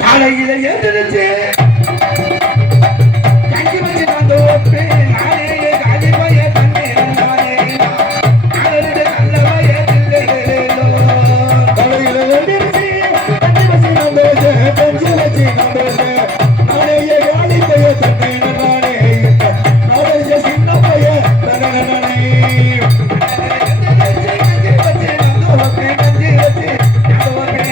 காலையில எழுந்திருச்சு கஞ்சி வச்சு தந்து ஒப்பே நானே காலி பய தண்ணி நானே நானே நல்ல பய தில்லேலோ காலையில எழுந்திருச்சு கஞ்சி வச்சு தந்து கஞ்சி வச்சு தந்து நானே காலி பய தண்ணி நானே நானே சின்ன பய நானே கஞ்சி வச்சு தந்து ஒப்பே கஞ்சி வச்சு தந்து ஒப்பே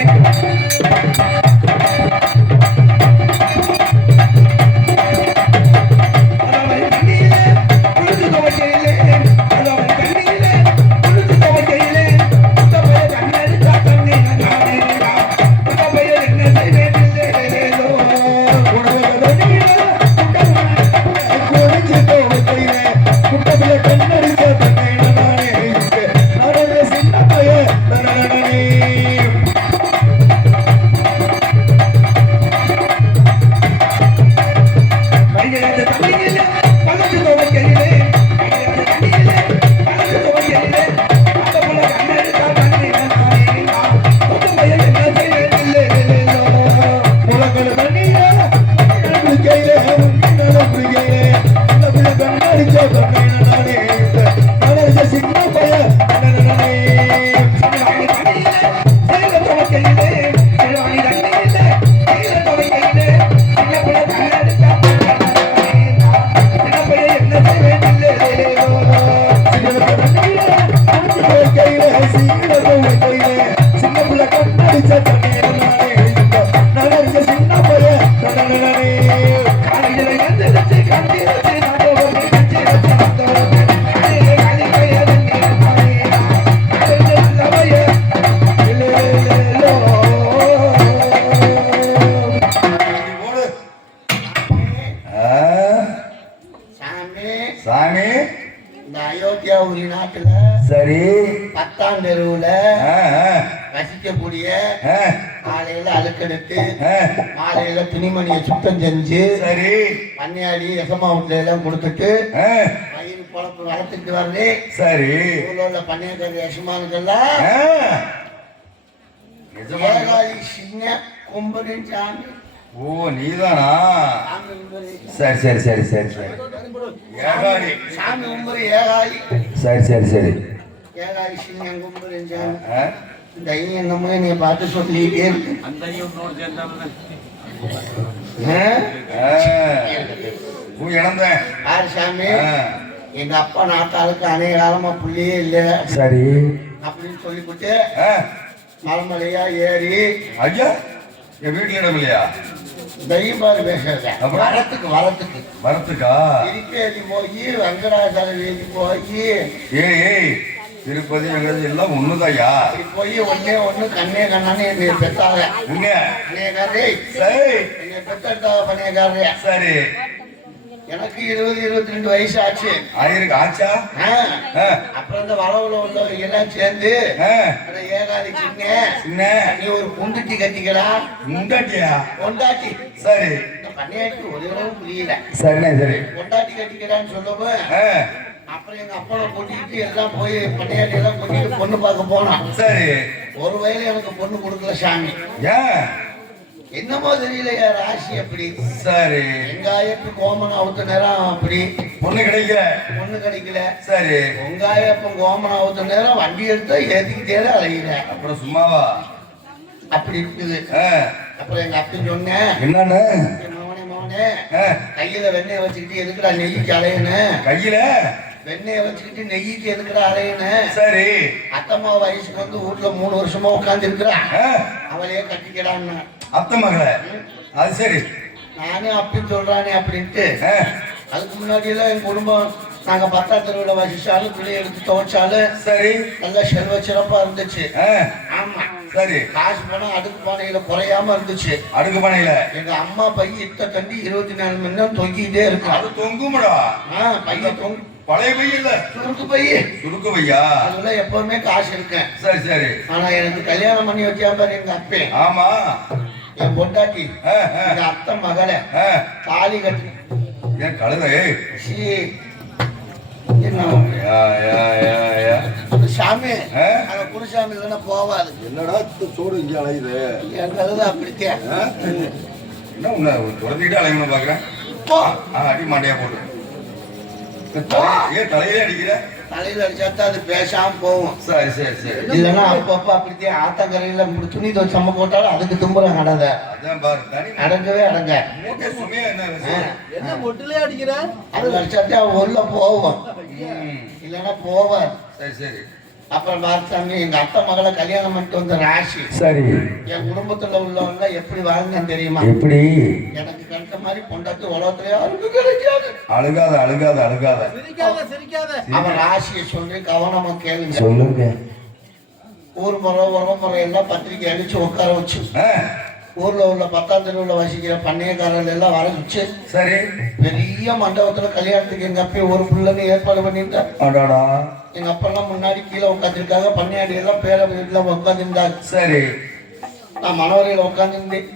சரி 10ஆம் தெருவுல ரசிக்கக்கூடிய காலையில அழுக்கெடுத்து மாலையில துணிமணியை சுத்தம் செஞ்சு சரி பண்ணையாடி எசமா வீட்டுல எல்லாம் கொடுத்துட்டு வயிறு பொழப்பு வளர்த்துட்டு வரது சரி ஊர்ல பண்ணையாடி எசமானுக்கெல்லாம் சின்ன கும்பலின் சாமி. ஓ நீதானா? சரி சரி சரி சரி சரி ஏகாலி சாமி கும்புரு ஏகாலி. சரி சரி சரி ஏகாலி சின்ன கும்பலின் சாமி. இந்த ஐயன் என்னமோ நீ பார்த்து சொல்லிட்டே இருக்கு. அந்த ஐயன் நோட் சேர்ந்தாங்க. ஆறு சாமி எங்க அப்பா நாட்டாளுக்கு அநேக காலமா புள்ளியே இல்லை சரி அப்படின்னு சொல்லிவிட்டு மலைமலையா ஏறி ஐயா என் வீட்டுல இடம் இல்லையா தைரியமாக பேசுறேன். வரத்துக்கு வரத்துக்கு வரத்துக்கா திருப்பதி போய் வெங்கடாச்சலவேதி போய் ஏய் திருப்பதி வெங்கடாச்சலம் எல்லாம் ஒண்ணுதாயா போய் ஒன்னே ஒண்ணு கண்ணே கண்ணான்னு என்னை பெற்றாங்க. பண்ணையக்காரே சரி என்னை பெற்றா பண்ணையக்காரே சரி எனக்கு 20-22 வயசு ஆச்சு. ஆச்சா அப்புறம் இந்த வளவுல உள்ளவங்க எல்லாம் சேர்ந்து ஏகாதி சின்ன நீ ஒரு குண்டுட்டி கட்டிக்கலாம். முண்டாட்டியா? கொண்டாட்டி. சரி பண்ணையாட்டி ஒரு உறவு புரியல. சரிண்ணே சரி கொண்டாட்டி கட்டிக்கலான்னு சொல்லவும் அப்புறம் எங்க அப்பாவை கூட்டிட்டு எல்லாம் போய் பண்ணையாட்டி எல்லாம் கூட்டிட்டு பொண்ணு பார்க்க போனோம். சரி ஒரு வயல எனக்கு பொண்ணு கொடுக்கல சாமி. என்னமோ தெரியலையா ராசி அப்படி. சரி வெங்காயத்து கோமன் அவுத்த நேரம் அப்படி பொண்ணு கிடைக்கல. சரி வெங்காயப்பம் கோமன் அவுத்த நேரம் வண்டி எடுத்தா ஏத்திக்கிட்டே அலையிற. அப்புறம் சும்மாவா அப்படி இருக்குது. அப்புறம் எங்க அப்பன் சொன்னேன் என்னன்னு மவனே கையில வெண்ணெய் வச்சுக்கிட்டு எதுக்குடா நெய்க்கு அலையனு. கையில வெண்ணெய் வச்சுக்கிட்டு நெய்க்கு எதுக்குடா அலையனு. சரி அத்தம்மா வயசுக்கு வந்து வீட்டுல 3 வருஷமா உட்கார்ந்து இருக்கிறான். அவளையே கட்டிக்கிறான்னு அத்த மகளை. அது சரி நானே அப்படி சொல்றானே அப்படின்ட்டு அதுக்கு முன்னாடி எல்லாம் என் குடும்பம் நாங்க 10ஆம் தெருவுல வசிச்சாலும் பிள்ளை எடுத்து துவைச்சாலும் சரி நல்லா செல்வ சிறப்பா இருந்துச்சு. ஆமா சரி காசு பணம் அடுக்கு பானையில குறையாம இருந்துச்சு. அடுக்கு பானையில எங்க அம்மா பை இத்த தண்டி 24 மணி நேரம் தொங்கிட்டே இருக்கும். அது தொங்குமடா பைய தொங்கு பழைய பை இல்ல சுருக்கு பையா அதுல எப்பவுமே காசு இருக்கேன். சரி சரி ஆனா எனக்கு கல்யாணம் பண்ணி வச்சா பாரு எங்க அப்பே. ஆமா என் பொண்டாட்டி எங்க அத்தை மகளை தாலி கட்டி ஏன் கழுதை சாமி சாமி இல்லைன்னா போவாது. என்னடா சோறு இங்கே அலையுது? என் கழுது அப்படித்தான். என்ன உன்னை துரத்திட்டு அலையணும் பாக்குறேன். அடி மாண்டியா போட்டு ஏன் தலையிலே அடிக்கிற? தலையில அடிச்சாத்தான் அது பேசாம போகும். சரி சரி சரி. இல்லைன்னா அப்பப்ப அப்படித்தான் ஆத்தங்கரையில துணி துவச்சு சம்ம போட்டாலும் அதுக்கு தும்புறம் கடந்த அதான் பாரு தனி அடங்கவே அடங்க. மூட்டை சுமையா என்ன மொட்டிலே அடிக்கிற? அது அடிச்சாத்தே அவன் உள்ள போவோம், இல்லைன்னா போவார். சரி சரி. அப்புறம் பாரசாமி எங்க அத்தை மகளை கல்யாணம் பண்ணிட்டு வந்த ராசி. சரி. என் குடும்பத்துல உள்ளவங்க எப்படி வாழ்ந்தேன்னு தெரியுமா? எப்படி? எனக்கு கண்ட மாதிரி பொண்டாட்டி உலகத்துல யாருக்கும் கிடைக்காது. அழுகாத அழுகாத அழுகாத. சிரிக்காத சிரிக்காத. அவன் ராசியை சொல்லி கவனமா கேளுங்க. சொல்லுங்க. ஊர் முறை உறமுறை எல்லாம் பத்திரிக்கை அடிச்சு உட்கார வச்சு ஊர்ல உள்ள 10ஆம் தெருவுல வசிக்கிற பண்ணையக்காரர்கள் எல்லாம் வர வச்சு சரி பெரிய மண்டபத்துல கல்யாணத்துக்கு எங்க அப்பா ஒரு புள்ளன்னு ஏற்பாடு பண்ணிட்டார். எங்க அப்பா எல்லாம் முன்னாடி கீழே உட்காந்துருக்காங்க, பண்ணையாடி எல்லாம் பேர வீட்டுல உட்காந்துருந்தாங்க. சரி. நான் மனவரையில உட்காந்துருந்தேன்.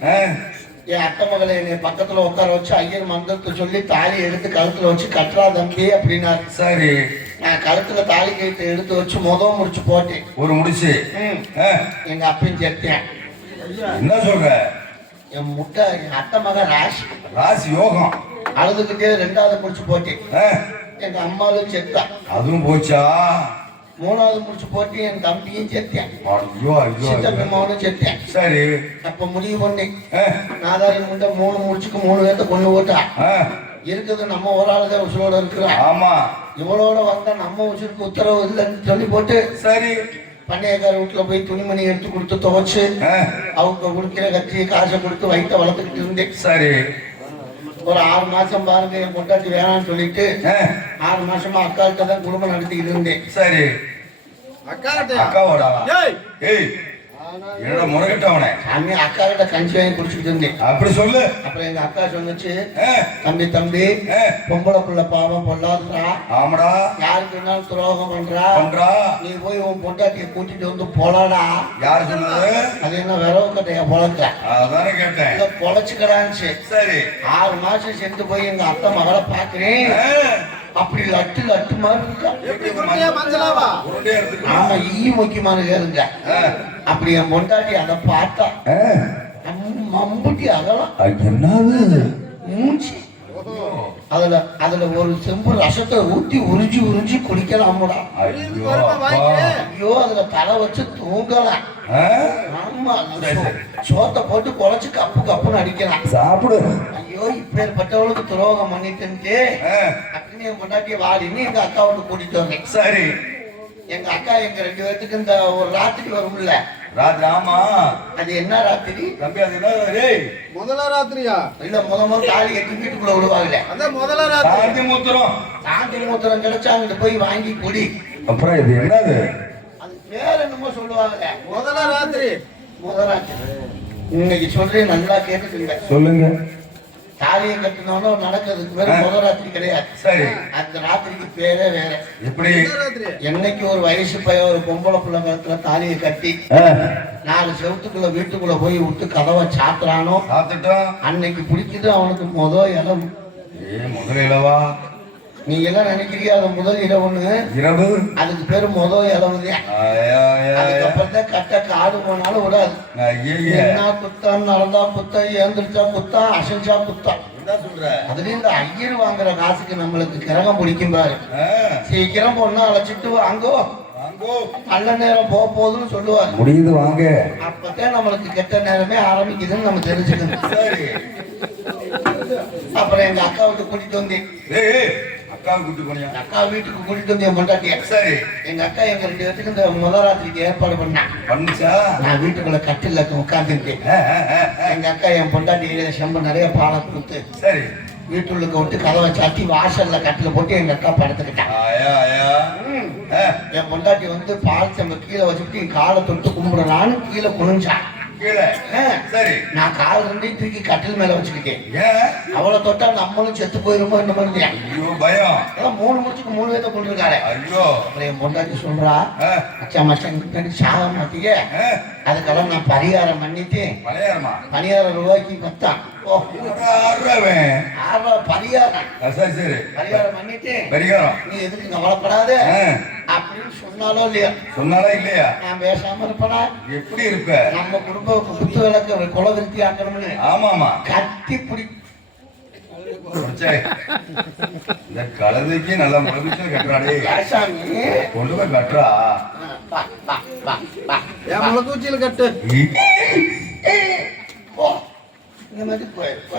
என் அத்தை மகளை என்னை பக்கத்துல உட்கார வச்சு ஐயர் மந்திரத்தை சொல்லி தாலி எடுத்து கழுத்துல வச்சு கட்டுறா தம்பி அப்படின்னாரு. சரி. நான் கழுத்துல தாலி கயிற்று எடுத்து வச்சு முடிச்சு போட்டேன். ஒரு முடிச்சு. எங்க அப்பையும் சேர்த்தேன். என்ன சொல்ற? என் முட்டை என் அத்தை மகன் ராசி ராசி யோகம் அழுதுகிட்டே 2வது முடிச்சு போட்டேன். எங்க அம்மாவும் செத்தா. அதுவும் போச்சா? 3வது முடிச்சு போட்டு என் தம்பியும் செத்தேன். ஐயோ ஐயோ. சித்தப்பமாவனும் செத்தேன். சரி. அப்ப முடிவு பண்ணேன், நாதாரி முண்டை 3 முடிச்சுக்கு 3 பேர்த்த கொண்டு போட்டா இருக்குது. நம்ம ஒரு ஆளுதான் உசுரோட இருக்கிறோம். ஆமா. இவளோட வந்தா நம்ம உசுருக்கு உத்தரவு இல்லைன்னு சொல்லி போட்டு சரி பண்ணையக்கார வீட்டுல போய் துணிமணி எடுத்து கொடுத்து துவைச்சு அவங்க குடிக்கிற கட்சி காசை கொடுத்து வயிற்ற வளர்த்துக்கிட்டு இருந்தேன். சரி. ஒரு 6 மாசம் பாருங்க என் பொண்டாட்டி வேணாம்னு சொல்லிட்டு 6 மாசமா அக்காள்கிட்ட தான் குடும்பம் நடத்திக்கிட்டு இருந்தேன். சரி. அக்காவோட ஏய் என்னோட முறைகிட்டவனே சாமி அக்கா கிட்ட கஞ்சி வாங்கி குடிச்சுக்கிட்டு இருந்தேன். அப்படி சொல்லு. அப்புறம் எங்க அக்கா சொன்னுச்சு, தம்பி தம்பி பொம்பளை புள்ள பாவம் பொல்லாதுடா. ஆமாடா. யாருக்கு வேணாலும் துரோகம் பண்றா. நீ போய் உன் பொண்டாட்டியை கூட்டிட்டு வந்து பொலடா. யாரு சொன்னது? அது என்ன விரவு கட்டைய பொழக்க? அதானே கேட்டேன். இல்ல பொழைச்சுக்கடான்னு. சரி. 6 மாசம் சென்று போய் எங்க அத்தை மகளை பாக்குறேன். அப்படி லட்டு லட்டு மாதிரி இருக்கா. ஆமா ஈ முக்கியமான கேளுங்க. அப்படி என் பொண்டாட்டி அதை பார்த்தா மம்புட்டி அகலாம். என்னது மூஞ்சி அதுல அதுல ஒரு செம்பு ரசத்தை ஊத்தி உறிஞ்சி உறிஞ்சி குடிக்கலாம்டா. ஐயோ அதுல தலை வச்சு தூங்கலாம். ஆமா சோத்தை போட்டு குழைச்சு கப்பு கப்புன்னு அடிக்கலாம். சாப்பிடு. ஐயோ இப்பேற்பட்டவளுக்கு துரோகம் பண்ணிட்டு அப்படின்னு என் பொண்டாட்டிய வாடின்னு எங்க அக்காவுக்கு கூட்டிட்டு வந்தேன். சரி. எங்க அக்கா எங்க 2 பேர்த்துக்கு இந்த ஒரு ராத்திரி வரும்ல ராத்திரி. ஆமா. அது என்ன ராத்திரி தம்பி? அது என்ன? முதல ராத்திரியா? இல்ல முதல்ல தாலி கட்டி வீட்டுக்குள்ள விடுவாங்க. அதான் முதல ராத்திரி. சாந்தி மூத்திரம். சாந்தி மூத்திரம் கிடைச்சா அங்கிட்டு போய் வாங்கி குடி. அப்புறம் இது என்னது? அது பேர் என்னமோ சொல்லுவாங்கல்ல. முதல ராத்திரி. முதராத்திரி. இன்னைக்கு சொல்றேன் நல்லா கேட்டுக்குங்க. சொல்லுங்க. தாலியை கட்டினோன்னு நடக்கிறதுக்கு பேரு முதராத்திரி கிடையாது. சரி. அந்த ராத்திரிக்கு பேரே வேற. எப்படி? என்னைக்கு ஒரு வயசு பையன் ஒரு பொம்பளை பிள்ளை கழுத்துல தாலியை கட்டி 4 செவத்துக்குள்ள வீட்டுக்குள்ள போய் விட்டு கதவை சாத்துறானோ அன்னைக்கு பிடிக்குது அவனுக்கு இளவு. முதலிலவா? நீங்க எல்லாம் நினைக்கிறீங்க அது முதல் இரவுன்னு. இரவு அதுக்கு பேரு இளவுதான். அதுக்கப்புறம் தான் கட்ட காடு போனாலும் விடாது. என்ன குத்தான் நடந்தா குத்தம், ஏந்திரிச்சா குத்தம், அசைஞ்சா குத்தம். அதுலயும் இந்த ஐயர் வாங்குற காசுக்கு நம்மளுக்கு கிரகம் பிடிக்கும் பாரு. சீக்கிரம் பொண்ணு அழைச்சிட்டு வாங்கோ, நல்ல நேரம் போகுதுன்னு சொல்லுவாரு. முடியுது வாங்க. அப்பதான் நம்மளுக்கு கெட்ட நேரமே ஆரம்பிக்குதுன்னு நம்ம தெரிஞ்சுக்கணும். அப்புறம் எங்க அக்காவுக்கு கூட்டிட்டு வந்தேன். அக்கா வீட்டுக்கு கூட்டிட்டு வந்து என் பொண்டாட்டிய. சரி. எங்க அக்கா எங்க 2 பேருக்கு இந்த முதராத்திரிக்கு ஏற்பாடு பண்ணா. நான் வீட்டுக்குள்ள கட்டில உட்காந்துருக்கேன். எங்க அக்கா என் பொண்டாட்டி செம்பு நிறைய பாலை கொடுத்து சரி வீட்டுள்ளுக்கு விட்டு கதவை சாத்தி வாசல்ல கட்டில போட்டு எங்க அக்கா படுத்துக்கிட்டான். என் பொண்டாட்டி வந்து பால் செம்ப கீழே வச்சுட்டு என் காலை தொட்டு கும்பிடலான்னு கீழே குனிஞ்சான். நான் கால் 2 தூக்கி கட்டில் மேல வச்சுக்கிட்டேன். அவளை தொட்டா நம்மளும் செத்து போயிருமோ என்ன பண்ணுறியா? 3 முடிச்சுக்கு 3 பேர்த்த கொண்டிருக்காரு. அப்புறம் என் பொண்டாட்டி சொல்றா, மச்சான் மச்சான் சாக மாட்டீங்க, அதுக்கெல்லாம் நான் பரிகாரம் பண்ணிட்டு பணியாரம் ரூபாய்க்கு 10 பரிகாரம் பண்ணிட்டு நீ எதுக்கு கவலைப்படாத அப்படின்னு சொன்னாலோ இல்லையா? சொன்னாலா இல்லையா? நான் பேசாம இருப்பேனா? எப்படி இருப்ப? நம்ம குடும்ப குத்து விளக்க குல விருத்தி ஆக்கணும்னு ஆமாமா கட்டி பிடி சரி. இந்த கழுதைக்கு நல்லா முழுக்க கட்டுறாடே. சாமி கொண்டு போய் கட்டுறா. பா, பா, பா, பா, என் பா. முளக்கூச்சியில் கட்டு. போ. இந்த மாதிரி போய், போ.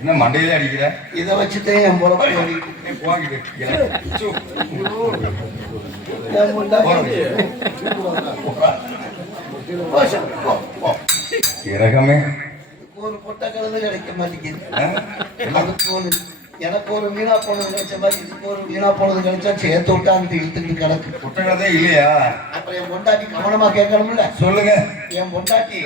என்ன மண்டையிலே அடிக்கிற? இதை வச்சுதான் என் பொழப்பு ஓடிட்டு நீ போங்கிட்டு. என் முன்னாடி. போ சாமி, போ, போ. இரகமே ஒரு பொட்டை கலந்து கிடைக்க மாட்டேங்குது. அதுக்கு ஒரு எனக்கு ஒரு வீணா போனது கிடைச்ச மாதிரி இதுக்கு ஒரு வீணா போனது கிடைச்சா சேர்த்து விட்டாங்கிட்டு இழுத்துக்கிட்டு கிடக்கு. புத்தகதே இல்லையா? அப்புறம் என் பொண்டாட்டி கவனமா கேட்கணும்ல. சொல்லுங்க. என் பொண்டாட்டி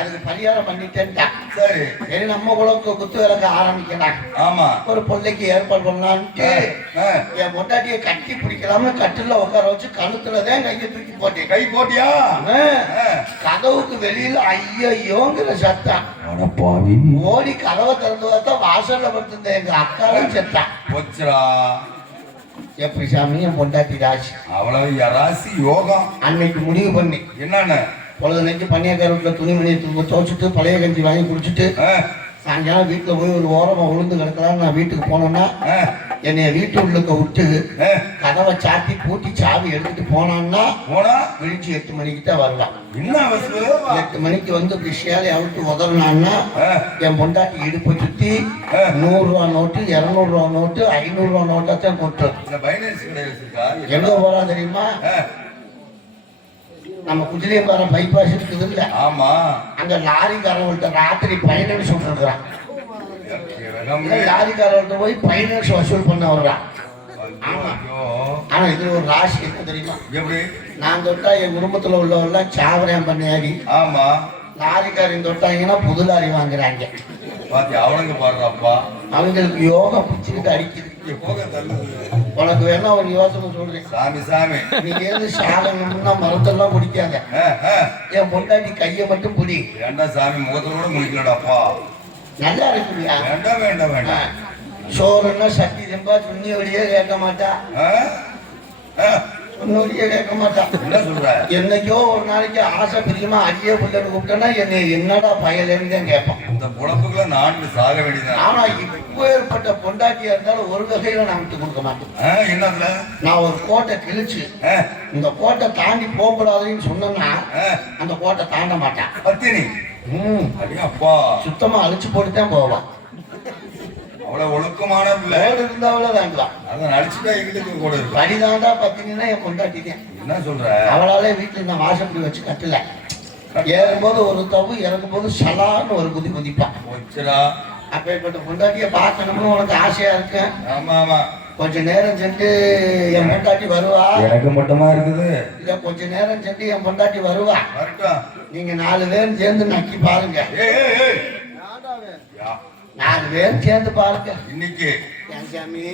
அதுக்கு பரிகாரம் பண்ணிட்டேன்டா. சரி சரி நம்ம கூட குத்து விளக்க ஆரம்பிக்கலாம். ஆமா ஒரு பிள்ளைக்கு ஏற்பாடு பண்ணலான்ட்டு என் பொண்டாட்டியை கட்டி பிடிக்கலாம்னு கட்டில உட்கார வச்சு கழுத்துலதான் கையை தூக்கி போட்டேன். கை போட்டியா? கதவுக்கு வெளியில ஐயோங்கிற சத்தம். அடப்பாவி. ஓடி கதவை திறந்து பார்த்தா வாசல்ல படுத்திருந்த எங்க அக்காவும் செத்தான். போச்சுடா. எப்படி சாமி என் பொண்டாட்டி ராசி. அவ்வளவு ராசி யோகம். அன்னைக்கு முடிவு பண்ணி என்னன்னு பொழுது நெஞ்சு பன்னியக்கார வீட்டுல துணிமணியை துவைச்சிட்டு பழைய கஞ்சி வாங்கி குடிச்சிட்டு சாயங்காலம் வீட்டுல போய் ஒரு ஓரமா உளுந்து கிடக்கலான்னு நான் வீட்டுக்கு போனோம்னா என்னைய வீட்டு உள்ளுக்க விட்டு கதவை சாத்தி பூட்டி சாவி எடுத்துட்டு போனான்னா போனா விழிச்சு 8 மணிக்கு தான் வருவான். என்ன அவசரம்? 8 மணிக்கு வந்து இப்படி சேலை அவிட்டு உதறினான்னா என் பொண்டாட்டி இடுப்பை சுத்தி 100 ரூபா நோட்டு 200 ரூபா நோட்டு 500 ரூபா நோட்டாத்தான் கொட்டுறது. இந்த பைனான்ஸ் கடை வச்சிருக்கா? எங்க போறா தெரியுமா? நம்ம குதிரையம்பாறை பைபாஸ் இருக்குது இல்ல? ஆமா. அங்க லாரிக்காரவங்கள்ட்ட ராத்திரி பயணம் சொல்றான். இரகமே. லாரிக்காரவங்கள்ட்ட போய் பைனான்ஸ் வசூல் பண்ண வர்றான். ஆமா. ஐயோ. ஆனா இது ஒரு ராசி என்ன தெரியுமா? எப்படி? நான் தொட்டா என் குடும்பத்துல உள்ளவெல்லாம் சாவரம் பண்ணியாடி. ஆமா. லாரிக்காரன் தொட்டாங்கன்னா புது லாரி வாங்குறாங்க. பாத்தி அவனுக்கு பாடுறாப்பா. அவங்களுக்கு யோகா பிடிச்சிக்கிட்டு அடிக்குது. போக தள்ளுது. உனக்கு வேணா ஒரு யோசனை சொல்றேன். சாமி சாமி. நீ ஏது சாகணும்னா மரத்தெல்லாம் பிடிக்காத. என் பொண்டாட்டி கையை மட்டும் பிடி. வேண்டாம் சாமி முகத்துல கூட முடிக்கலடாப்பா. நல்லா இருக்குயா? வேண்டாம் வேண்டாம் வேண்டாம். சோறுன்னா சட்டி தெம்பா துண்ணி வழியே கேட்க மாட்டா. துண்ணி கேட்க மாட்டா. என்ன சொல்ற? என்னைக்கோ ஒரு நாளைக்கு ஆசை பிரியமா அடியே புள்ளன்னு கூப்பிட்டேன்னா என்னை என்னடா பயலேன்னு தான் கேட்பான். இந்த குழம்புக்குள்ள நான்கு சாக வேண்டியதான். ஆனா இப்போ ஏற்பட்ட பொண்டாட்டியா இருந்தாலும் ஒரு வகையில நான் விட்டு கொடுக்க மாட்டேன். என்னதுல? நான் ஒரு கோட்டை கிழிச்சு இந்த கோட்டை தாண்டி போக கூடாதுன்னு சொன்னா அந்த கோட்டை தாண்ட மாட்டான். பத்தினி. அப்பா சுத்தமா அழிச்சு போட்டுதான் போவான். அவ்வளவு ஒழுக்கமான பிள்ளை இருந்தாவள தாண்டலாம். அதான் அடிச்சுட்டா எங்களுக்கு கூட இருக்கு. படிதாண்டா பத்தினா என் பொண்டாட்டி தான். என்ன சொல்ற? அவளாலே வீட்டுல நான் வாசப்படி வச்சு கட்டல. ஏறும்போது ஒரு தவு இறங்கும் போது சலான்னு ஒரு குதி குதிப்பான். அப்பேற்பட்ட பொண்டாட்டிய பார்க்கணும்னு உனக்கு ஆசையா இருக்கு. ஆமா ஆமா. கொஞ்ச நேரம் சென்று என் பொண்டாட்டி வருவா. எனக்கு மட்டுமா இருக்குது? இல்ல கொஞ்ச நேரம் சென்று என் பொண்டாட்டி வருவா. நீங்க 4 பேரும் சேர்ந்து நக்கி பாருங்க. 4 பேரும் சேர்ந்து பாருங்க. இன்னைக்கு சாமி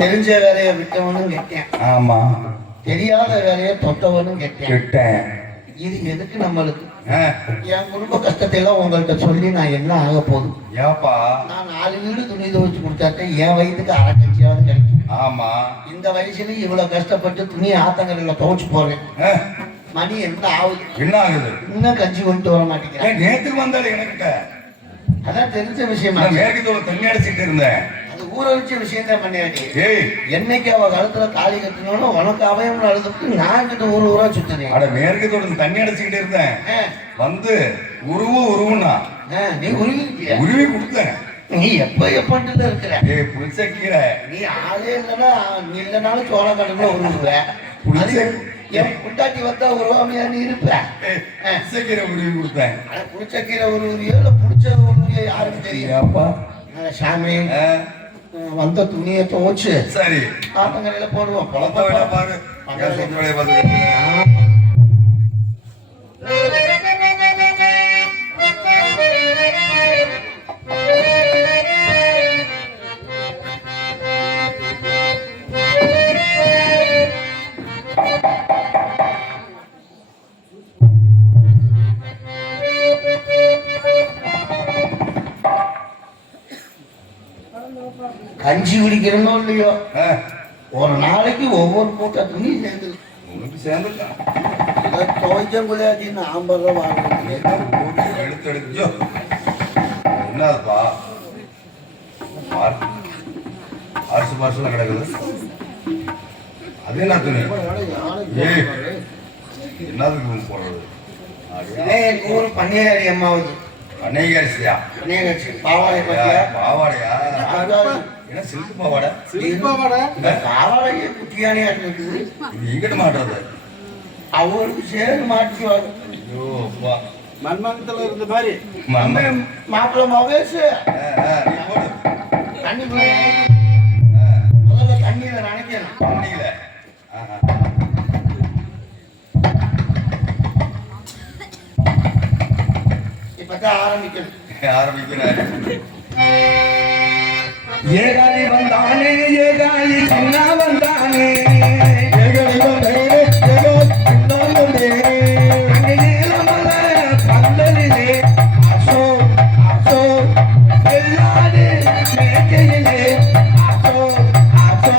தெரிஞ்ச வேலையை விட்டவனும் கெட்டேன். ஆமா. தெரியாத வேலையை தொட்டவனும் கெட்டேன். இது எதுக்கு நம்மளுக்கு? என் குடும்ப கஷ்டத்தை எல்லாம் உங்கள்கிட்ட சொல்லி நான் என்ன ஆக போகுது? ஏப்பா நான் 4 வீடு துணி துவைச்சு கொடுத்தாட்டேன். என் வயதுக்கு அரை கஞ்சியாவது கிடைக்கும். ஆமா. இந்த வயசுல இவ்வளவு கஷ்டப்பட்டு துணி ஆத்தங்கரையில துவைச்சு போறேன். மணி என்ன ஆகுது? என்ன ஆகுது? இன்னும் கஞ்சி கொண்டு வர மாட்டேங்கிறேன். நேத்துக்கு வந்தாரு எனக்கிட்ட. அதான் தெரிஞ்ச விஷயமா? மேற்கு தோல் தண்ணி அடிச்சுட்டு இருந்தேன். அது ஊரழிச்ச விஷயம் தான் பண்ணியாடி. என்னைக்கு அவ கழுத்துல தாலி கட்டணும்னு உனக்கு அவயம் அழுதுட்டு நான் கிட்ட ஊரா சுத்தினேன். அட மேற்கு தோல் தண்ணி அடிச்சுக்கிட்டு இருந்தேன். வந்து உருவுனா நீ உருவிருக்கியா? உருவி கொடுத்தேன். நீ எப்பன்ட்டு இருக்கிற? புளிச்சக்கீரை. நீ ஆளே இல்லைன்னா நீ இல்லைனாலும் சோள கடவுள உருவுற. என் புட்டாட்டி வந்தா உருவாமையா நீ இருப்ப? புளிச்சக்கீரை உருவி கொடுத்தேன். புளிச்சக்கீரை உருவியோ இல்ல புளிச்சது உருவியோ யாருக்கு தெரியாப்பா? சாமி வந்த துணியை துவச்சு சரி ஆத்தங்கரையில போடுவோம். பாரு கஞ்சி குடிக்கிறனோ இல்லையோ ஒரு நாளைக்கு ஒவ்வொரு மூட்டை துணி சேர்ந்து உனக்கு சேர்ந்துட்டான் துவைக்கங்குள்ளாட்டின்னு 50 ரூபா வாங்குறது. எடுத்து எடுத்துச்சோ என்னப்பா அரசு பார்சல கிடக்குது அது என்ன துணி ஏய் என்னதுக்கு போடுறது எங்க ஊர் பன்னியாரி அம்மாவுது. அநேகரிசியா பன்னியாரி பாவாடை பத்தியா? பாவாடையா அதாவது என்ன சில்க் பாவாடை சிரிப்பாவாடா இந்த பாவாடையே குட்டியானே இருக்குது. இது எங்கிட்ட மாட்டுறது அவருக்கு சேர்ந்து மாட்டுவாரு. ஐயோ அப்பா மண்மங்கத்துல இருந்த மாதிரி மாப்பிள்ள மகேஷ் நீ போடு தண்ணி முதல்ல தண்ணியில நினைக்கணும். பண்ணிக்கல இப்பதான் ஆரம்பிக்கணும். ஆரம்பிக்கிறேன் ஏகாலி வந்தானே ஏகாலி கண்ணா வந்தானே ஏகாலி வந்தானே, பந்தலிலே அசோ அசோ எல்லாரு மேக்கையிலே அசோ அசோ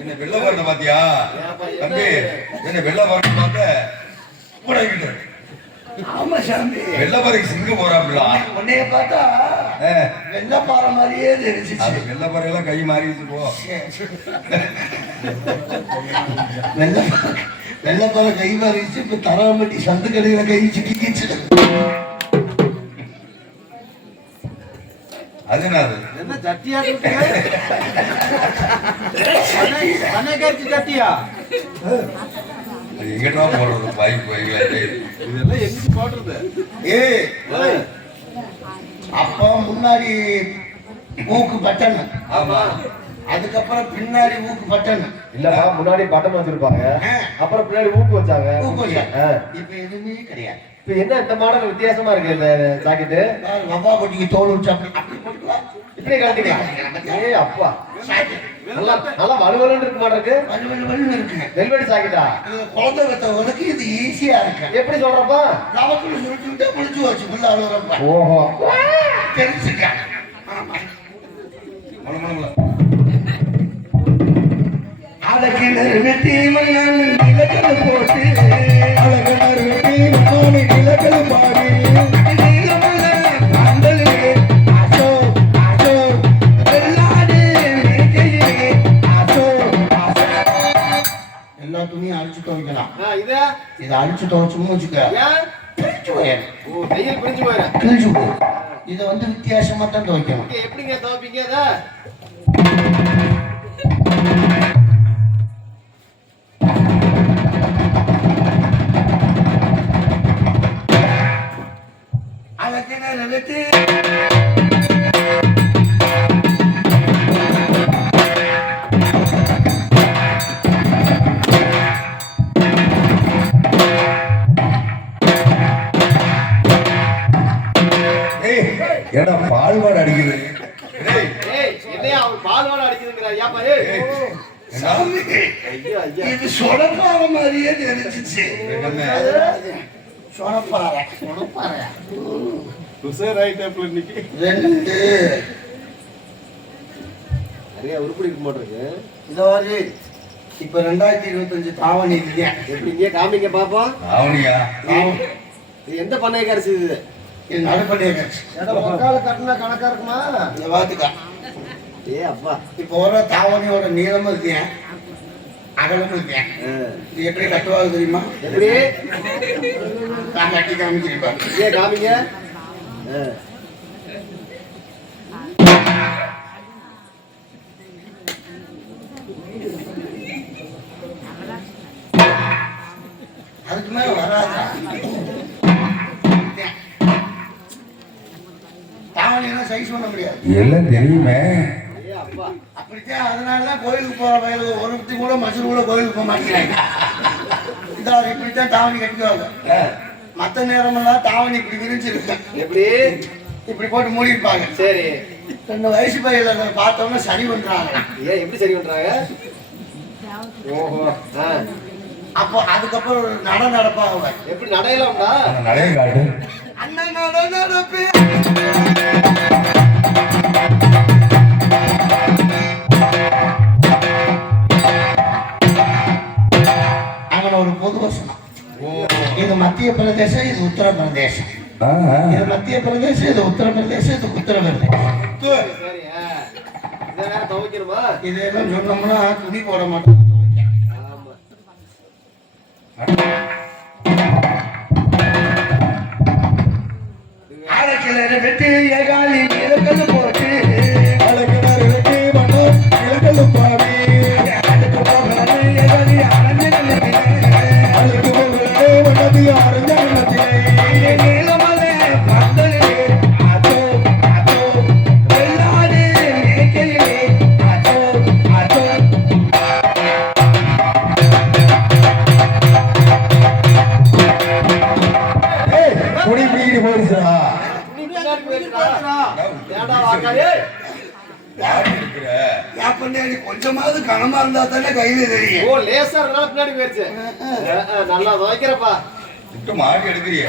என்ன வெள்ள வரணும் பாத்தியா தம்பி என்ன வெள்ள வரணும் பார்த்த உடைக்கிட்டு ஆமா சாமி. வெள்ளப்பறைக்கு சிங்க போறாப்ல உன்னைய பார்த்தா வெள்ளப்பாறை மாதிரியே தெரிஞ்சிச்சு. அது வெள்ளப்பறையெல்லாம் கை மாறிடுச்சு போ வெள்ளப்பாறை கை மாறிச்சு. இப்ப தராமட்டி சந்து கடையில கை சிக்கிச்சு. அது என்னது என்ன சட்டியா அன்னைக்கு சட்டியா அது எங்கிட்டா போடுறது பைக் பைக்ல இதெல்லாம் எங்கிட்டு போடுறது ஏய் அப்போ முன்னாடி ஊக்கு பட்டன், ஆமா அதுக்கப்புறம் பின்னாடி ஊக்கு பட்டன். இல்லப்பா முன்னாடி பட்டன் வச்சிருப்பாங்க, அப்புறம் பின்னாடி ஊக்கு வச்சாங்க. ஊக்கு வச்சா இப்ப எதுவுமே கிடையாது. இப்ப என்ன இந்த மாடல் வித்தியாசமா இருக்கு இந்த ஜாக்கெட்டு? வப்பா கொட்டிக்கு தோல் வச்சு அப்படி போட்டுக்கலாம். இப்படி கழட்டிக்கலாம். ஏய் அப்பா நல்லா நல்லா வலுவலுன்னு இருக்க மாட்டிருக்கு. வலுவலுன்னு இருக்குங்க. வெல்வெடி ஜாக்கெட்டா? இது குழந்தை பெற்றவங்களுக்கு இது ஈஸியா இருக்கு. எப்படி சொல்றப்பா? நமக்குன்னு சொல்லிட்டு முடிச்சு வச்சு புள்ள அழுகுறப்ப ஓஹோ தெரிஞ்சுக்க. அழகினர் வெட்டி மண்ணான் நிலக்கல் போட்டு அழகினர் வெட்டி மண்ணான் நிலக்கல் பாடி எல்லா துணியும் அழிச்சு துவைக்கலாம். இதை அழிச்சு துவைச்சோம்னு வச்சுக்க பிரிச்சு போயிடும். தையல் பிரிஞ்சு போயிரு. கிழிச்சு போயிடும். இதை வந்து வித்தியாசமா தான் துவைக்கணும். எப்படிங்க துவைப்பீங்க அதை? அழகினர் வெட்டி ஏடா பால்வாடு அடிக்குது என்னையா அவன் பால்வாட அடிக்குதுங்கிறா? ஏப்பா ஏய் சாமி, இது சொடப்பாறை மாதிரியே தெரிஞ்சிச்சு. சொடப்பாறை சொடப்பாறை இன்னைக்கு ரெண்டு நிறைய உருப்படி இருக்க மாட்டிருக்கு. இதோ வருது. இப்ப 2025 தாவணி இல்லையா? எப்படி இங்கே காமிங்க பாப்போம். ஆவணியா இது எந்த பண்ணைய அரிசி இது? இது நடுப்படிய கட்சி. மக்கால கட்டினா கணக்கா இருக்குமா? இந்த வாத்துக்கா ஏ அப்பா இப்போ வர தாவணியோட நீளமும் இருக்கேன், அகலமும் இருக்கேன். இது எப்படி கட்டுவாங்க தெரியுமா? எப்படி நான் கட்டி காமிச்சிருப்பேன். ஏ காமிங்க. அதுக்கு மேல வராதா? தாவணி சைஸ் பண்ண முடியாது. எல்லாம் தெரியுமே. ஏ அப்பா அப்ப அப்படித்தான் அதனாலதான் கோயிலுக்கு போற வயலுக்கு ஒருத்தி கூட மசூர் கூட கோயிலுக்கு போக மாட்டேங்கிறாங்க. இந்த இப்படித்தான் தாவணி கட்டிக்குவாங்க. மற்ற நேரமெல்லாம் தாவணி இப்படி விரிச்சு இருக்கு. எப்படி இப்படி போட்டு மூடி இருப்பாங்க. சரி 2 வயசு பையில பார்த்தோம்னா சரி பண்றாங்க. ஏன் எப்படி சரி பண்றாங்க? ஓஹோ அப்போ அதுக்கப்புறம் ஒரு நடப்பாங்க. எப்படி நடையலாம்டா? நடைய காட்டு. அண்ணன் நடப்பே அங்கே ஒரு பொது வசனம். இது மத்திய பிரதேசம், இது உத்தரப்பிரதேசம். இது மத்திய பிரதேசம், இது உத்தரப்பிரதேசம், இது உத்தரப்பிரதேசம். சரி இதெல்லாம் துவைக்கணுமா? இதெல்லாம் சொன்னோம்னா துணி போட மாட்டோம். ஆமா ஆலக்கிணறு வெட்டி ஏகாலி இலக்கல் போட்டு ஆலக்கிணறு வெட்டி மண்ணும் இலக்கல் பாவி அதுக்கு போகிறது ஏகாலி அரஞ்சனத்திலே அதுக்கு போகிறது மண்டபி அரஞ்சனத்திலே நீலமலை பந்தலே அதோ அதோ வெள்ளாடு மேய்க்கையிலே அதோ அதோ குடி பிடிக்கிட்டு போயிடுச்சா? பின்னாடி போயிருக்கா? ஏன்டா வாக்காளி? யாரு இருக்கிற? நீ கொஞ்சமாவது கனமா இருந்தா தானே கையில தெரியும். ஓ லேசா இருந்தாலும் பின்னாடி போயிருச்சு. நல்லா துவைக்கிறப்பா. விட்டு மாடி எடுக்கிறிய?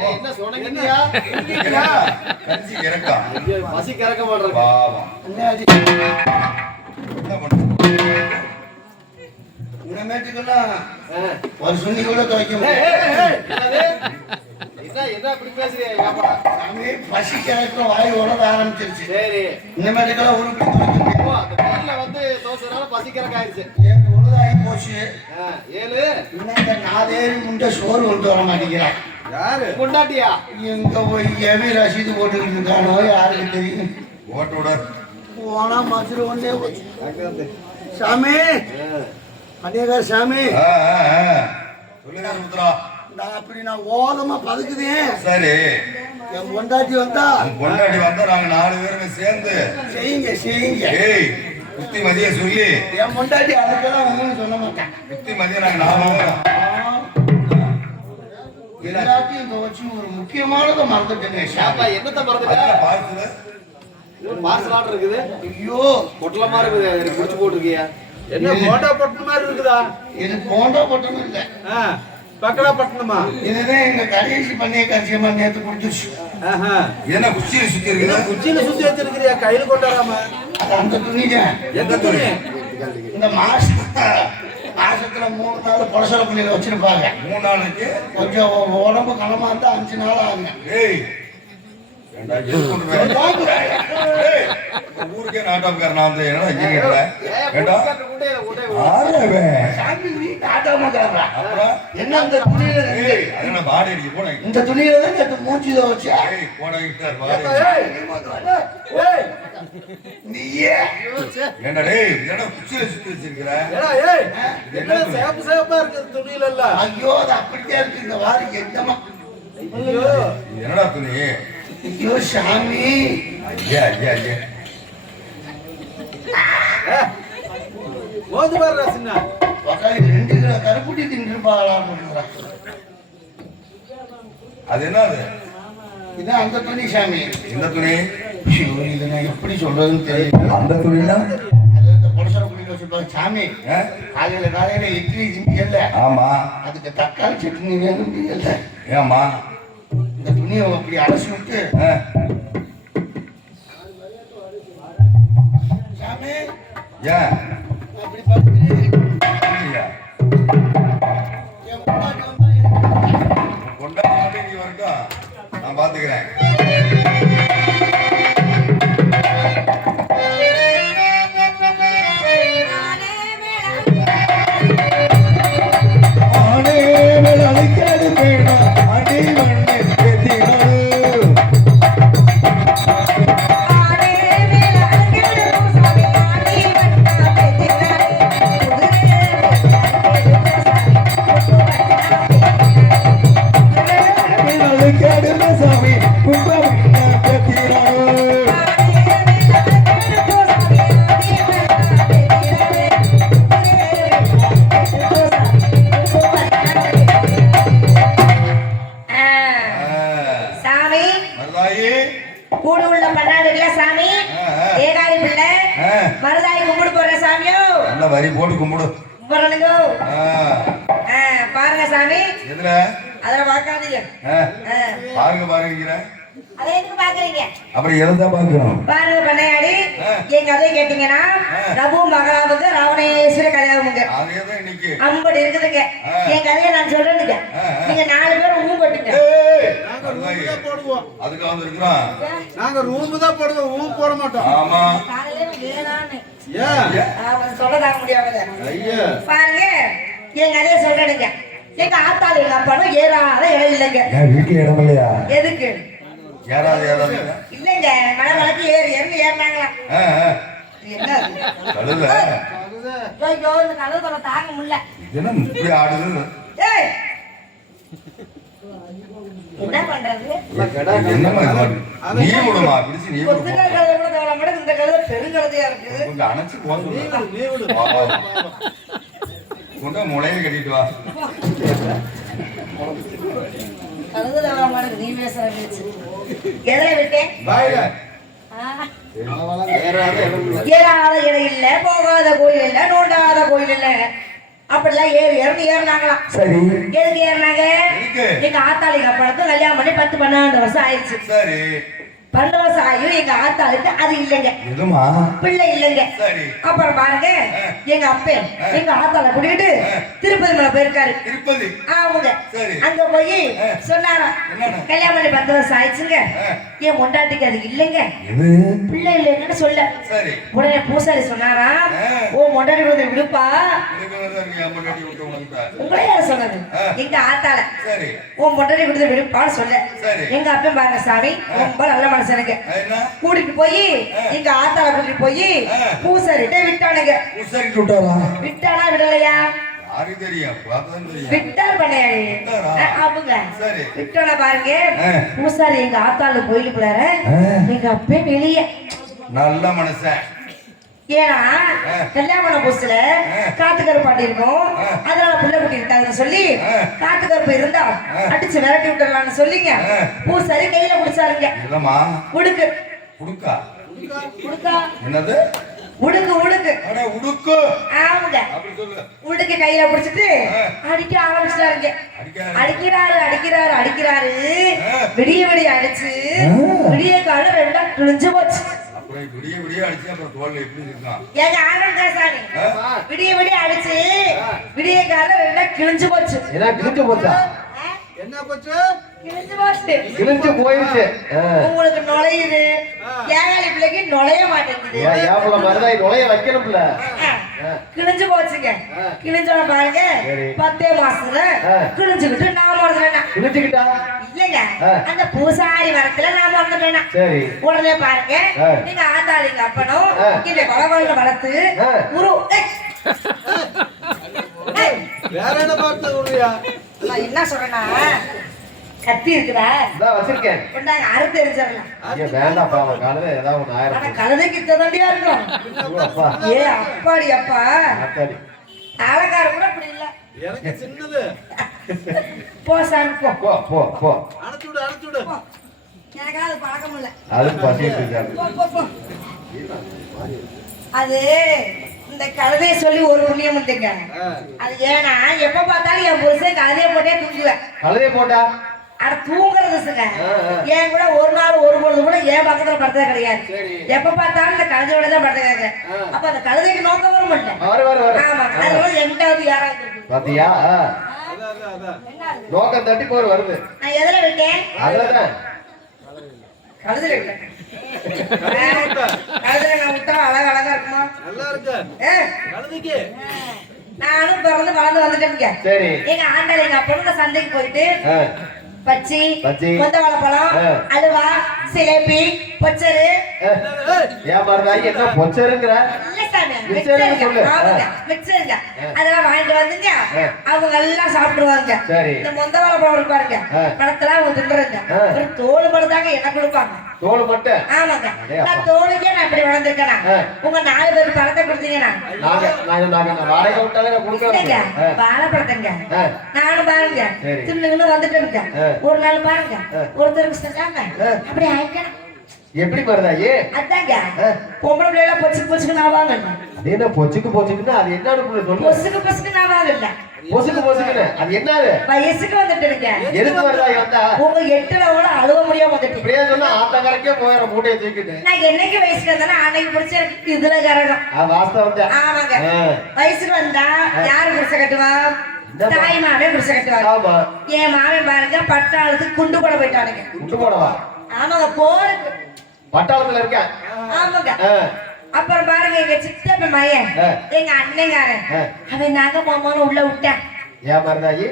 ஏன் என்ன சொன்னீங்கயா? கஞ்சி இறக்கா. பசி கறக்க மாட்டேன். பாவம். அண்ணாடி என்ன பண்ற? இனிமேட்டுக்கெல்லாம் ஒரு சுண்ணி கூட துவைக்க முடியாது. என்ன இப்படி பேசுறீங்க? சாமி பசிக்கிறக்க வாய் உடம்பு ஆரம்பிச்சிருச்சு. சரி இனிமேட்டுக்கெல்லாம் உருப்படி துவைக்க முடியாது. ஓ அந்த வீட்டுல வந்து தோசைனால பசி கறக்க ஆயிடுச்சு. எனக்கு உழுதாகி போச்சு. 7 இன்னும் இந்த 4 ஏழு முண்டை சோறு கொண்டு வர மாட்டேங்கிறேன். யாரு கொண்டாட்டியா? எங்க போய் எவி ரசீது போட்டுக்கிட்டு இருக்கானோ யாருக்கு தெரியும். ஓட்டு விட. போனா மசுரு ஒன்றே போச்சு. சாமி அநேகர் சாமி சொல்லுங்க முத்ரா. நான் ஓதமா பதுக்குதேன். சரி என் பொண்டாட்டி வந்தா பொண்டாட்டி வந்தா நாங்க 4 பேருமே சேர்ந்து செய்யுங்க. ஏய் புத்திமதிய சொல்லி என் பொண்டாட்டி அதுக்கெல்லாம் ஒண்ணும் சொல்ல மாட்டேன். புத்திமதிய நாங்க 4 பேரும் எல்லாத்தையும் துவச்சு ஒரு முக்கியமானதை மறந்துட்டேனே. ஷாப்பா என்னத்த மறந்துட்ட? பார்த்துல பார்சல் ஆர்டர் இருக்குது. ஐயோ பொட்டலமா இருக்குது. எனக்கு பிடிச்சு போட்டுருக்கியா? என்ன போண்டா பட்டணம் மாதிரி இருக்குதா? இது போண்டா பட்டணும் இல்ல, பக்கடா பட்டணமா? இதுதான் எங்க கடைசி பண்ணைய கட்சியமா நேத்து குடிச்சிருச்சு. என்ன குச்சியில சுத்தி இருக்குது? குச்சியில சுத்தி வச்சிருக்கிறியா? கையில கொண்டாடாம? அது அந்த துணிதான். எந்த துணி? இந்த மாசத்துல 3 நாள் புலசர புள்ளியில வச்சிருப்பாங்க. 3 நாளைக்கு கொஞ்சம் உடம்பு கனமா இருந்தா 5 நாள் ஆகுங்க. ஏய் ஏண்டா எதுக்கு கொண்டு ஏய் ஊருக்கே நாட்டாப்கார நான் வந்து என்னடா இங்க கேட்கல? ஏண்டா ஆறவே சாமி நீ நாட்டாமக்காரா? அப்புறம் என்ன அந்த துணியில ஏய் என்ன பாடி அடிக்க போனே? இந்த துணியில தான் நேத்து மூஞ்சி துவைச்சா. ஏய் போடா கிட்டார் பாடி. ஏய் நீயே ஏண்டா டேய் என்னடா குச்சியில சுத்தி வச்சிருக்கிற? ஏடா ஏய் என்ன சேப்பு சேப்பா இருக்கு துணியில எல்லாம்? ஐயோ அது அப்படியே இருக்கு. இந்த வாரம் எந்தமா ஐயோ என்னடா துணி? ஐயோ சாமி ஐயா ஐயா ஐயா மோந்து பாரு சின்ன. உக்காந்து 2 கிலோ கருப்புட்டி தின்றுப்பாங்களா? அது என்னது? இதான் அந்த துணி சாமி. இந்த துணி ஐயோ இதை நான் எப்படி சொல்றதுன்னு தெரியல. அந்த துணினா அது இந்த புலசர புள்ளியில வச்சிருப்பாங்க சாமி. காலையில இட்லி திங்கல, ஆமா அதுக்கு தக்காளி சட்னி வேணும் இல்ல. ஏமா இந்த துணியை அப்படி அலசி விட்டு சாமி ஏன் அப்படி பார்த்துட்டு இல்லையா? என் முன்னாடி வந்தா கொண்டாடி நீ வரட்டும், நான் பாத்துக்கிறேன். ஆனே மேல அடிக்கடி பூசாமி ஆனி வந்தாவே கூடு உள்ள பண்ணாடுல சாமி ஏகாரி பிள்ளை மருதாய் கும்பிடு போற சாமியோ நல்ல வரி போட்டு கும்பிடு கும்பிடுறனுங்க பாருங்க சாமி எதுல அதுல பாக்காதீங்க பாருங்க அதை எதுக்கு பாக்குறீங்க அப்படி எதைதான் பாக்குறோம் பாருங்க பண்ணையாடி என் கதையை கேட்டீங்கன்னா ரகு மகளாவுங்க ராவணேஸ்வர கதையாவுங்க அதேதான் இன்னைக்கு அம்படி இருக்குதுங்க என் கதையை நான் சொல்றேனுங்க நீங்க 4 பேரும் ஊ போட்டுங்க போடுவோம் அதுக்கு வந்து இருக்கிறோம் நாங்க ரூம் தான் போடுவோம் ஊ போட மாட்டோம் ஆமா காலையில வேணான்னு ஏன் அவன் சொல்ல தாங்க முடியாத ஐயா பாருங்க என் கதையை சொல்றேனுங்க எங்க ஆத்தாள் எங்க அப்பானும் ஏறாத இடம் இல்லைங்க வீட்டுல இடம் இல்லையா எதுக்கு ஏறாது இல்லைங்க மழை மழைக்கு ஏறினாங்களாம் என்ன கழுத ஐயோ இந்த கதவு தொலை தாங்க முடியல என்ன இப்படி ஆடுது ஏய் என்ன பண்றது என்னமா நீ விடுமா பிடிச்சு நீ கொத்துக்கிற கழுதை கூட தேவலாம் கூட இந்த கழுதை பெருங்கழுதையா இருக்குது கொஞ்சம் அணைச்சு போந்து நீ விடு கொண்ட முளையில கட்டிட்டு வா கழுதை தேவலாம் கூட நீ பேசுற பேச்சு எதுல விட்டேன் ஏறாத இடம் இல்ல போகாத கோயில் இல்ல நோண்டாத கோயில் இல்ல அப்படிலாம் ஏறினாங்களாம் சரி எதுக்கு ஏறினாங்க எங்க ஆத்தாளிங்க அப்பனுக்கு கல்யாணம் பண்ணி 10-12 வருஷம் ஆயிடுச்சு சரி 12 வருஷம் ஆகியும் எங்க ஆத்தாளுக்கு அது இல்லைங்க எதுமா பிள்ளை இல்லைங்க சரி அப்புறம் பாருங்க எங்க அப்பே எங்க ஆத்தாள கூட்டிட்டு திருப்பதி மலை போயிருக்காரு திருப்பதி அவங்க சரி அங்க போய் சொன்னாராம் என்னன்னு? கல்யாணம் பண்ணி 10 வருஷம் ஆயிடுச்சுங்க என் முண்டாட்டிக்கு அது இல்லைங்க எது பிள்ளை இல்லைங்கன்னு சொல்ல சரி உடனே பூசாரி சொன்னாராம் ஓ முண்டாட்டி வந்து விடுப்பா முன்னாடி விட்டு உனக்கு உங்களே யார் சொன்னது எங்க ஆத்தாள சரி உன் முண்டாட்டி கொடுத்து விடுப்பான்னு சொல்ல சரி. எங்க அப்பன் பாருங்க சாமி ரொம்ப நல்ல மனுஷனுங்க என்ன கூட்டிட்டு போய் எங்க ஆத்தாள கூட்டிட்டு போய் பூசாரிட்ட விட்டானுங்க சரிட்டு விட்டாரா விட்டானா விடலையா யாருக்கு தெரியும் பார்த்ததான் தெரியும் விட்டார் பண்ணையாடி விட்டாரா? அவங்க சரி. விட்டான பாருங்க பூசாரி எங்க ஆத்தாளு கோயிலுக்குள்ளார எங்க அப்பே வெளியே நல்ல மனுஷன் ஏன்னா கல்யாண புதுசுல காட்டுக்கரு பாட்டி இருக்கும் அதனால புள்ள குட்டி இருக்காதுன்னு சொல்லி காட்டுக்கருப்பு இருந்தா அடிச்சு விரட்டி விட்டுறலாம்னு சொல்லிங்க பூசாரி கையில குடிச்சாருங்க இல்லம்மா உடுக்கு உடுக்கா உடுக்கா என்னது உடுக்கு உடுக்கு அட உடுக்கு ஆமாங்க அப்படி சொல்லு உடுக்கு கையில பிடிச்சிட்டு அடிக்க ஆரம்பிச்சிட்டாருங்க அடிக்கிறாரு விடிய விடிய அடிச்சு விடிய காலம் 2 கிழிஞ்சு போச்சு அப்புறம் விடிய அடிச்சு அப்புறம் தோல்ல எப்படி இருக்கான் ஏங்க ஆனந்த சாமி விடிய விடிய அடிச்சு விடிய காலம் 2 கிழிஞ்சு போச்சு என்ன கிழிஞ்சு போச்சா என்ன போச்சு கிழிஞ்சு போச்சு கிழிஞ்சு போயிருச்சு உங்களுக்கு நுழையுது ஏகாலி பிள்ளைக்கு நுழைய மாட்டேங்குது ஏப்பல மருதாய் நுழைய வைக்கணும்ல கிழிஞ்சு போச்சுங்க கிழிஞ்சோட பாருங்க 10 மாசத்துல கிழிஞ்சுக்கிட்டு நான் மறந்துட்டேன் கிழிச்சுக்கிட்டா இல்லைங்க அந்த பூசாரி வரத்துல நான் மறந்துட்டேன் சரி உடனே பாருங்க நீங்க ஆத்தாளிங்க அப்பனும் இந்த கொலகொலை வளர்த்து குரு வேற என்ன பார்த்து விடுறியா நான் என்ன சொல்றேன்னா கத்தி இருக்குதா இதான் வச்சிருக்கேன் கொண்டாங்க அறுத்து எரிஞ்சிடலாம் வேண்டாம்ப்பா அவன் காலையில ஏதாவது ஒண்ணு ஆனா ஆயிரம் கழுதைக்கு இத்ததாண்டியா இருக்கும் அப்பா ஏ அப்பாடி அப்பா அத்தாடி ஆளக்கார கூட அப்படி இல்ல எனக்கு சின்னது போ சாமி போ போ போ போ அடைச்சு விடு எனக்காக அது பழக்கம் இல்ல அது பசிட்டு இருக்காரு போ போ போ அது இந்த கழுதையை சொல்லி ஒரு புண்ணியம் உண்டுங்க அது ஏன்னா எப்ப பார்த்தாலும் என் புருஷன் கழுதையை போட்டே தூங்குவேன் கழுதைய போட்டா அட தூங்குறதுங்க ஏன் கூட ஒரு நாள் ஒரு பொழுது கூட என் பக்கத்துல படுத்ததே கிடையாது எப்ப பார்த்தாலும் இந்த கழுதையோட தான் படுத்துக்காங்க அப்ப அந்த கழுதைக்கு நோக்கம் வர மாட்டேன் வர ஆமா அதனால எங்கிட்டாவது யாராவது இருக்கு. பாத்தியா என்ன அது? நோக்கம் தட்டி போர் வருது நான் எதுல விட்டேன் அதுலதான் கழுதையில விட்டேன் கழுதையில நான் விட்டா அழகா இருக்குமா நல்லா இருக்கு ஏ கழுதைக்கு நானும் பிறந்து வளர்ந்து வந்துட்டேங்க சரி எங்க ஆண்டாள் எங்க பொண்ணுங்க சந்தைக்கு போயிட்டு பச்சி பச்சி, கொந்த வாழைப்பழம் அல்வா சிலேபி பொச்சரு ஏன் மருதாய் என்ன பொச்சருங்கிற இல்ல சாமி மிச்சர்னு சொல்லு. மிச்சருங்க அதெல்லாம் வாங்கிட்டு வந்துங்க அவங்க எல்லாம் சாப்பிடுவாங்க சரி. இந்த மொந்த வாழைப்பழம் இருப்பாருங்க பழத்தெல்லாம் அவங்க தின்னுறாங்க ஒரு தோல் பழம் தாங்க என்ன கொடுப்பாங்க தோல் மட்டும் ஆமாங்க நான் தோலுக்கே நான் இப்படி வளர்ந்துருக்கேன் உங்க 4 பேருக்கு பழத்தை கொடுத்தீங்கன்னா நாங்க வாடகை விட்டாலே நான் இல்லைங்க கொடுக்குறேன் வாழைப்பழத்தைங்க நானும் பாருங்க சரி. தின்னுன்னு வந்துட்டேங்க ஒரு நாள் பாருங்க ஒருத்தருக்கு செஞ்சாங்க அப்படி ஆயிக்கணும். எப்படி மருதாயி? அதாங்க பொம்பளை பிள்ளைல பொச்சுக்கு ஆவாங்க. அது என்ன பொச்சுக்குன்னா அது என்னன்னு சொல்லு. பொசுக்கு ஆவாங்கல்ல. பொசுக்குன்னு அது என்னது? வயசுக்கு வந்துட்டுருங்க. எதுக்கு மருதாயி வந்தா? உங்க 8ல கூட அழுவ முடியாம வந்துட்டு. இப்படியே சொன்னா ஆத்தங்கரைக்கே போயிட மூட்டையை தூக்கிட்டு. நான் என்னைக்கு வயசுக்கு வந்தேன்னா அன்னைக்கு பிடிச்ச இதுல கரகம். வாஸ்தவம். ஆமாங்க. வயசுக்கு வந்தா யாரு புடிச்ச கட்டுவா? தாய் மாமே புடிச்ச கட்டுவாங்க. ஆமா. என் மாமன் பாருங்க பட்டாளத்துக்கு குண்டு போட போயிட்டானுங்க. குண்டு போடவா? ஆமாங்க போருக்கு. பட்டாளத்துல இருக்க. ஆமாங்க. அப்புறம் பாருங்க எங்க சித்தப்ப மயன் எங்க அண்ணங்காரன் அவன் நாங்க மாமான்னு உள்ள விட்டேன். ஏன் மருதாயி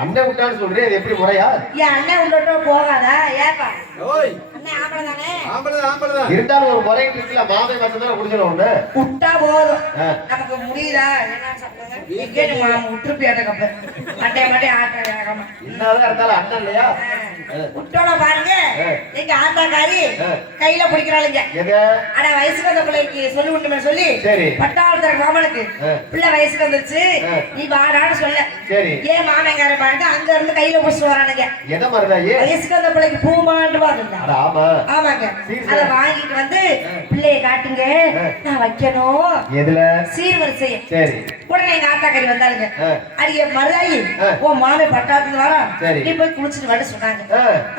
அண்ணன் விட்டான்னு சொல்றேன், அது எப்படி முறையா? என் அண்ணன் உள்ளோட்ட போகாதா? ஏப்பா அண்ணன் ஆம்பளை தானே? இருந்தாலும் ஒரு முறை இருக்குல்ல, மாமை மட்டும்தான் குடிச்சிடும் ஒண்ணு விட்டா போதும். நமக்கு முடியுதா என்ன சாப்பிடுங்க எங்கேயும் மாமா விட்டுருப்பியாட்ட கப்ப மட்டே ஆட்டாம என்னதான் இருந்தாலும் அண்ணன் இல்லையா? விட்டோட பாருங்க எங்க ஆத்தாக்காரி கையில பிடிக்கிறாளுங்க. ஆனா வயசுக்கு வந்த பிள்ளைக்கு சொல்லி விட்டுமே சொல்லி பட்டாளத்துல மாமனுக்கு பிள்ளை வயசுக்கு வந்துருச்சு நீ வாடான்னு சொல்ல. ஏன் மாமங்கார பாருங்க அங்க இருந்து கையில பிடிச்சிட்டு வரானுங்க. என்ன மருதாயி? வயசுக்கு வந்த பிள்ளைக்கு பூமாண்டு வாங்க. ஆமாங்க. அத வாங்கிட்டு வந்து பிள்ளைய காட்டுங்க நான் வைக்கணும். எதுல? சீர்வரிசைய. சரி. உடனே எங்க ஆத்தாக்காரி வந்தாளுங்க. அடியே மருதாயி ஓ மாமே பட்டாளத்துல வரா நீ போய் குளிச்சுட்டு வான்னு சொன்னாங்க.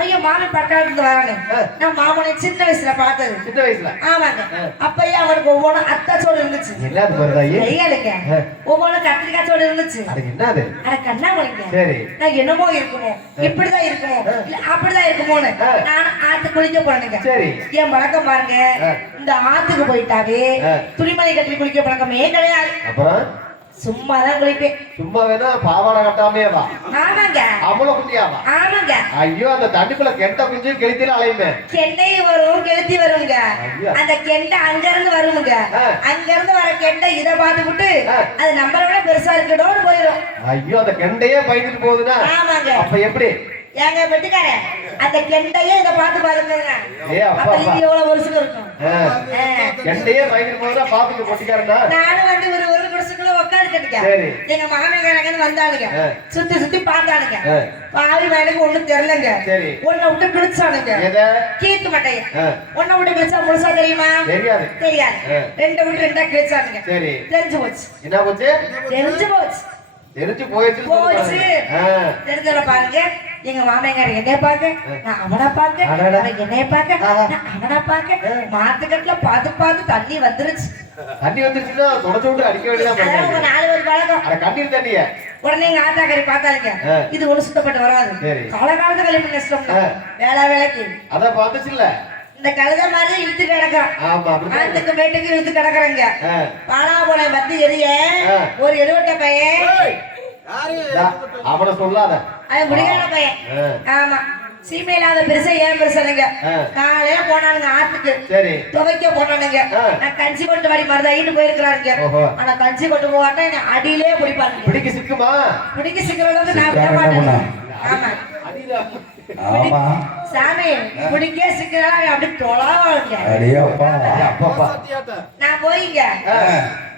ஐயோ மாமே பட்டாளத்துல வரானு நான் மாமனை சின்ன வயசுல பார்த்தது. சின்ன வயசுல? ஆமாங்க. அப்பயே அவனுக்கு ஒவ்வொன்றும் அத்தாச்சோடு இருந்துச்சு. என்னது மருதாயி? கையாளுங்க ஒவ்வொன்றும் கத்திரிக்காச்சோடு இருந்துச்சு. அது என்னது? அட கண்ணாமலைங்க. சரி. நான் என்னமோ இருக்குமோ இப்படிதான் இருக்குமோ இல்ல அப்படிதான் இருக்குமோன்னு நான் ஆத்து குளிக்க போறேனுங்க. சரி. என் பழக்கம் பாருங்க இந்த ஆத்துக்கு போயிட்டாவே துணிமணி கட்டி குளிக்க பழக்கமே கிடையாது. அப்புறம் சும்மாதான் குளிப்பேன். சும்மா வேணா பாவாடை கட்டாமே வா. ஆமாங்க. அவ்வளவு குட்டியாவா? ஆமாங்க. ஐயோ அந்த தண்ணிக்குள்ள கெண்ட குஞ்சு கெளுத்தில அலையுமே. கெண்டை வரும் கெளுத்தி வருங்க. அந்த கெண்டை அங்க இருந்து வருமுங்க. அங்க இருந்து வர கெண்டை இத பாத்துக்கிட்டு அது நம்மள விட பெருசா இருக்கணும்னு போயிடும். ஐயோ அந்த கெண்டையே பயந்துட்டு போகுதுன்னா ஆமாங்க. அப்ப எப்படி? ஏங்க வெட்டிக்கார அந்த கெண்டையே இத பாத்து பாருங்க. அப்ப இது எவ்வளவு வருஷம் இருக்கும்? கெண்டையே பயந்துட்டு போகுதா பாத்துட்டு பொட்டிக்காரனா? நானும் வந்து ஒரு வருஷத்துக்குள்ள உட்காந்துக்கிட்டேன். எங்க மாமங்காரங்க வந்தானுங்க சுத்தி பார்த்தானுங்க. பாவி வேலைக்கு ஒண்ணும் தெரியலங்க. ஒன்ன விட்டு கிழிச்சானுங்க. கீத்து மட்டைய ஒன்ன விட்டு கிழிச்சா முழுசா தெரியுமா? தெரியாது. ரெண்டை விட்டு ரெண்டா கிழிச்சானுங்க. தெரிஞ்சு போச்சு. என்ன போச்சு? தெரிஞ்சு போச்சு. தெரிஞ்சு போயிடுச்சு. தெரிஞ்சல பாருங்க எங்க மாமங்கார என்னைய பாக்க நான் அவனை பாக்க அவன் என்னைய பாக்க நான் அவனை பாக்க மாத்துக்கட்டுல பார்த்து தண்ணி வந்துருச்சு. தண்ணி வந்துருச்சுன்னா தொடச்சு விட்டு அடிக்க வேண்டியதான். ஒரு 4 பேர் பழக்கம் கண்ணீர் தண்ணிய உடனே எங்க ஆத்தாக்காரி பார்த்தாலுங்க இது ஒண்ணு சுத்தப்பட்டு வராது. காலகாலத்து கழிப்பு நஷ்டம் வேலைக்கு அதான் வந்துச்சு இல்ல. இந்த கழுத மாதிரி இழுத்து கிடக்கும். ஆத்துக்கு மேட்டுக்கு இழுத்து கிடக்குறங்க. பாலா போன பத்தி எரிய ஒரு 70 பையன் அவனை சொல்லாத அவன் முடிகான பையன். ஆமா சீமையில்லாத பெருசா ஏன் பெருசானுங்க. காலையில போனானுங்க ஆத்துக்கு துவைக்க போனானுங்க. நான் கஞ்சி கொண்டு வாடி மருதாயின்னு போயிருக்கிறாருங்க. ஆனா கஞ்சி கொண்டு போவாட்டா என்ன அடியிலே பிடிப்பாங்க. பிடிக்க சிக்குமா? பிடிக்க சிக்கிற அளவுக்கு நான் விட மாட்டேன். ஆமா சாமி பிடிக்க சிக்கிறா அப்படி தொலாவாங்க. நான் போயிங்க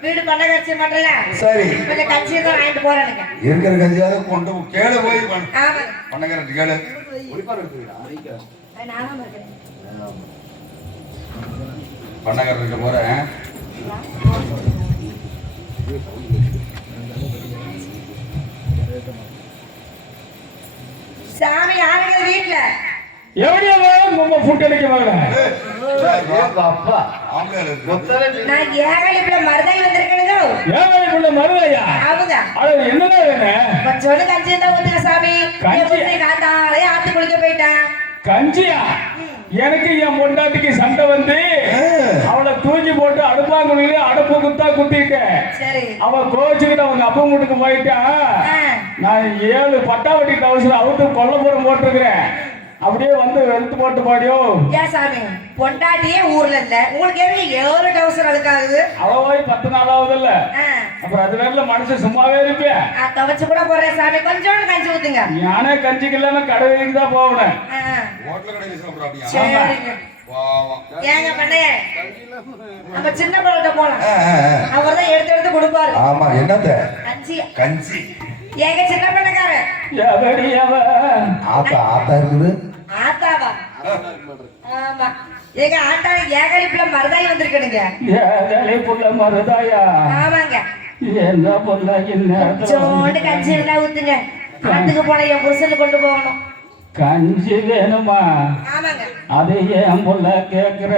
வீடு பண்ண கட்சி மாட்டல. சரி கொஞ்சம் கட்சி தான் வாங்கிட்டு போறேனுங்க. இருக்கிற கட்சியாவது கொண்டு கேளு போய் ஆமா பண்ணகரட்டு கேளு. பண்ணகரட்டு போறேன். சாமி யாருங்க வீட்டுல? எப்படியா நம்ம ஃபுட் அடிக்க வாங்க. அப்பா நான் ஏகலிப்புல மருதாய் வந்திருக்கேனுங்க. ஏகலிப்புல மருதாயா? அவங்க அது என்னடா வேணும்? கொஞ்சோண்டு கஞ்சி தான் ஊத்துங்க சாமி. கஞ்சி காத்தாலே ஆத்து குளிக்க போயிட்டான். கஞ்சியா? எனக்கு என் பொண்டாட்டிக்கு சண்டை வந்து அவளை தூக்கி போட்டு அடுப்பாங்குழியில அடுப்பு குத்தா குத்திட்டேன். அவ கோச்சுக்கிட்டு அவங்க அப்பா வீட்டுக்கு போயிட்டா. நான் 7 பட்டாவட்டி டவுசர் அவுட்டு கொல்லப்புறம் போட்டிருக்கிறேன். அப்படியே வந்து வெளுத்து போட்டு பாடியோ. ஏன் சாமி பொண்டாட்டியே ஊர்ல இல்ல உங்களுக்கு எதுக்கு 7 டவுசர் அதுக்காகுது? அவ போய் 10 நாள் ஆகுது இல்ல. அப்புறம் அது வேற மனுஷன் சும்மாவே இருப்பேன். துவச்சு கூட போறேன் சாமி கொஞ்சோண்டு கஞ்சி ஊத்துங்க. நானே கஞ்சிக்கு இல்லாம கடை வரைக்கும் தான் போவேன். ஏங்க பண்ணே நம்ம சின்ன பழத்தை போலாம். அவர் தான் எடுத்து கொடுப்பாரு. ஆமா என்னத்த கஞ்சி. கஞ்சி ஏங்க சின்ன பண்ணக்காரன் எவடி அவ ஆத்தா ஆத்தா இருக்குது. ஆத்தாவா ஆமா ஏங்க ஆட்டா ஏகலிப்புல மருதாய் வந்திருக்கணுங்க ஏகலி புள்ள மருதாயா ஆமாங்க என்ன புள்ள சோண்டு கஞ்சி இருந்தா ஊத்துங்க ஆத்துக்கு போன என் புருஷன் கொண்டு போகணும் கஞ்சி வேணுமா ஆமாங்க அது என் புள்ள கேக்குற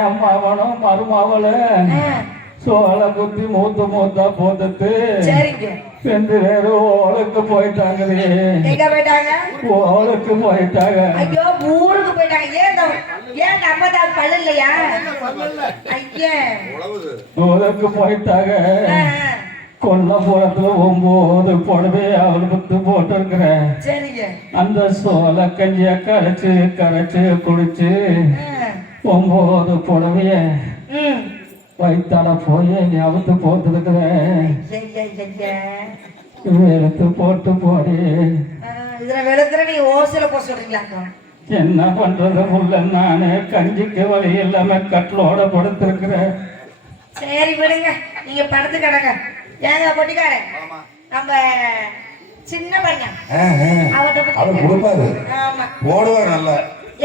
என் மகனும் மருமவளும் சோள குத்தி மூத்தா போத்துட்டு சரிங்க 2 பேரும் ஓளுக்கு போயிட்டாங்க. எங்க போயிட்டாங்க ஓளுக்கு போயிட்டாங்க. ஐயோ ஊருக்கு போயிட்டாங்க ஏன் நம்ம தான் பல்லு இல்லையா ஐயா ஓளுக்கு போயிட்டாங்க. கொல்லப்புறத்துல 9 புடவை அவளுக்கு போட்டிருக்கிறேன். சரிங்க அந்த சோள கஞ்சிய கரைச்சு குடிச்சு 9 புடவைய வயிற்றால போய் அவுத்து போட்டுருக்கிறேன். எடுத்து போட்டு போடி. இதுல வெளுக்கிற நீ ஓசில போ சொல்றீங்களா? என்ன பண்றது புள்ள, நானே கஞ்சிக்கு வழி இல்லாம கட்டிலோட படுத்திருக்கிறேன். சரி விடுங்க, நீங்க படுத்து கிடக்க. ஏங்க பொட்டிக்காரன் நம்ம சின்ன பண்ண அவர் கொடுப்பாரு. ஆமா போடுவார் நல்லா.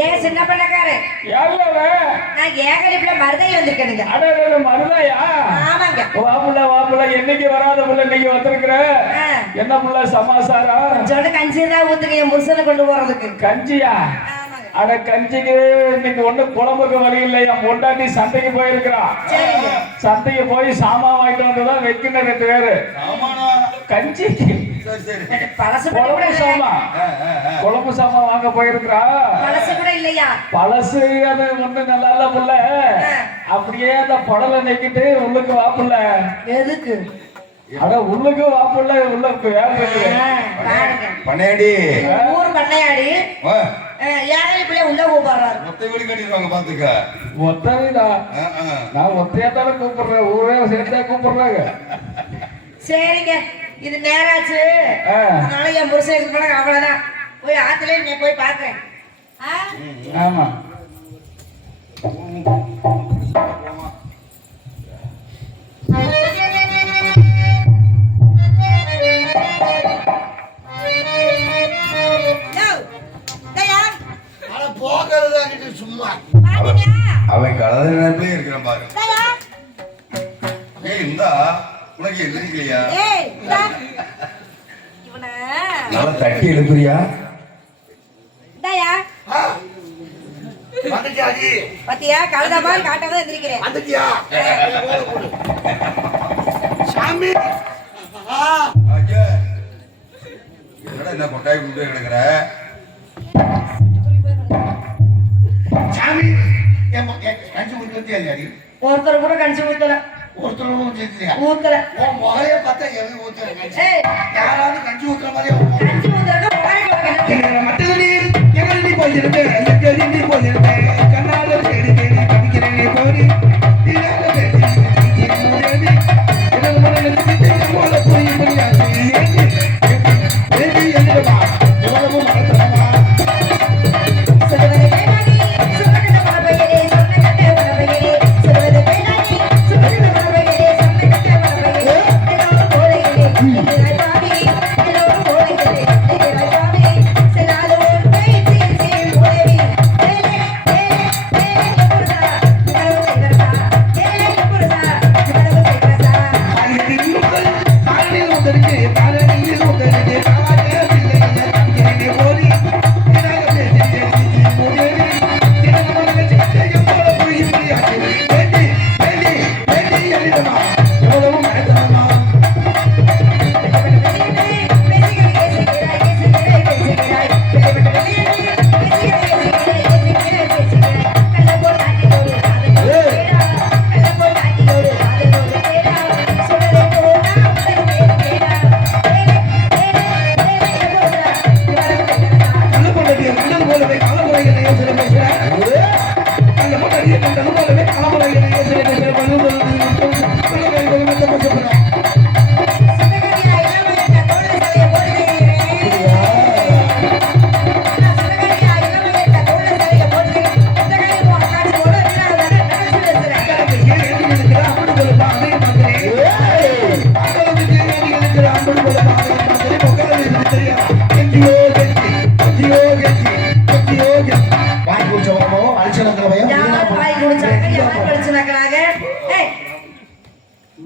ஏங்க சின்ன பண்ணக்காரன் நான் ஏகலிப்புல மருதாய் வந்திருக்கேனுங்க. அட மருதாயா? ஆமாங்க. வாப்புல என்னைக்கு வராத புள்ள இன்னைக்கு வந்திருக்கிற. என்ன புள்ள சமாசாரம்? சொன்ன கஞ்சி தான் ஊத்துக்கு என் புருஷனை கொண்டு போறதுக்கு. கஞ்சியா? அட கஞ்சிக்கு இன்னைக்கு ஒண்ணு குழம்புக்கு வழி இல்லை. என் பொண்டாட்டி சந்தைக்கு போயிருக்கிறான். சந்தைக்கு போய் சாமான் வாங்கிட்டு வந்துதான் வைக்கணும் 2 பேரு. கஞ்சிக்கு குழம்பு சாமான் வாங்க போயிருக்கிறா. பழசு கூட இல்லையா? பழசு அது ஒண்ணு நல்லா இல்ல புள்ள. அப்படியே அந்த புடலை நெக்கிட்டு உள்ளுக்கு வாப்புல. எதுக்கு? அட உள்ளுக்கு வாப்புல, உள்ளுக்கு வேலை பண்ணையாடி ஊர் பண்ணையாடி ஏகலிப்புல உள்ள கூப்பிடுறாரு. மொத்த வீடு கட்டிடுவாங்க பாத்துக்க. ஒத்தையா? நான் ஒத்தையா தானே கூப்பிடுறேன், ஊரே சேர்த்தா கூப்பிடுறாங்க. சரிங்க, இது நேராச்சு. அதனால என் புருஷன் போன அவ்வளவுதான். போய் ஆத்துல நீ போய் பாக்குறேன். ஆமா சும்மா அவன் கலந்த நினைப்பிலே இருக்கிறான் பாரு. ஏய் இந்தா உனக்கு எதிரிக்கலையா? நல்லா தட்டி எழுப்புறியா? பத்தியா கலந்த மாதிரி காட்டாம எந்திரிக்கிறேன். சாமி என்னடா என்ன கொட்டாய் குண்டு கிடக்குற? சாமி கஞ்சி ஊற்றி இல்லையாடி? ஒருத்தர் கூட கஞ்சி ஊத்தல. ஒருத்தர் ஊத்தல. உன் முகைய பார்த்தா எவன் ஊத்துற? யாராவது கஞ்சி ஊத்துற மாதிரி கஞ்சி ஊத்துறதுக்கு மட்டும் எங்கடி போயிருந்தேன், எங்கடி போயிருந்தேன், கண்ணால தேடி தேடி படிக்கிறேன் போடி Thank you. யார் வாய் குடிச்சாங்க யார் படிச்சுனாங்க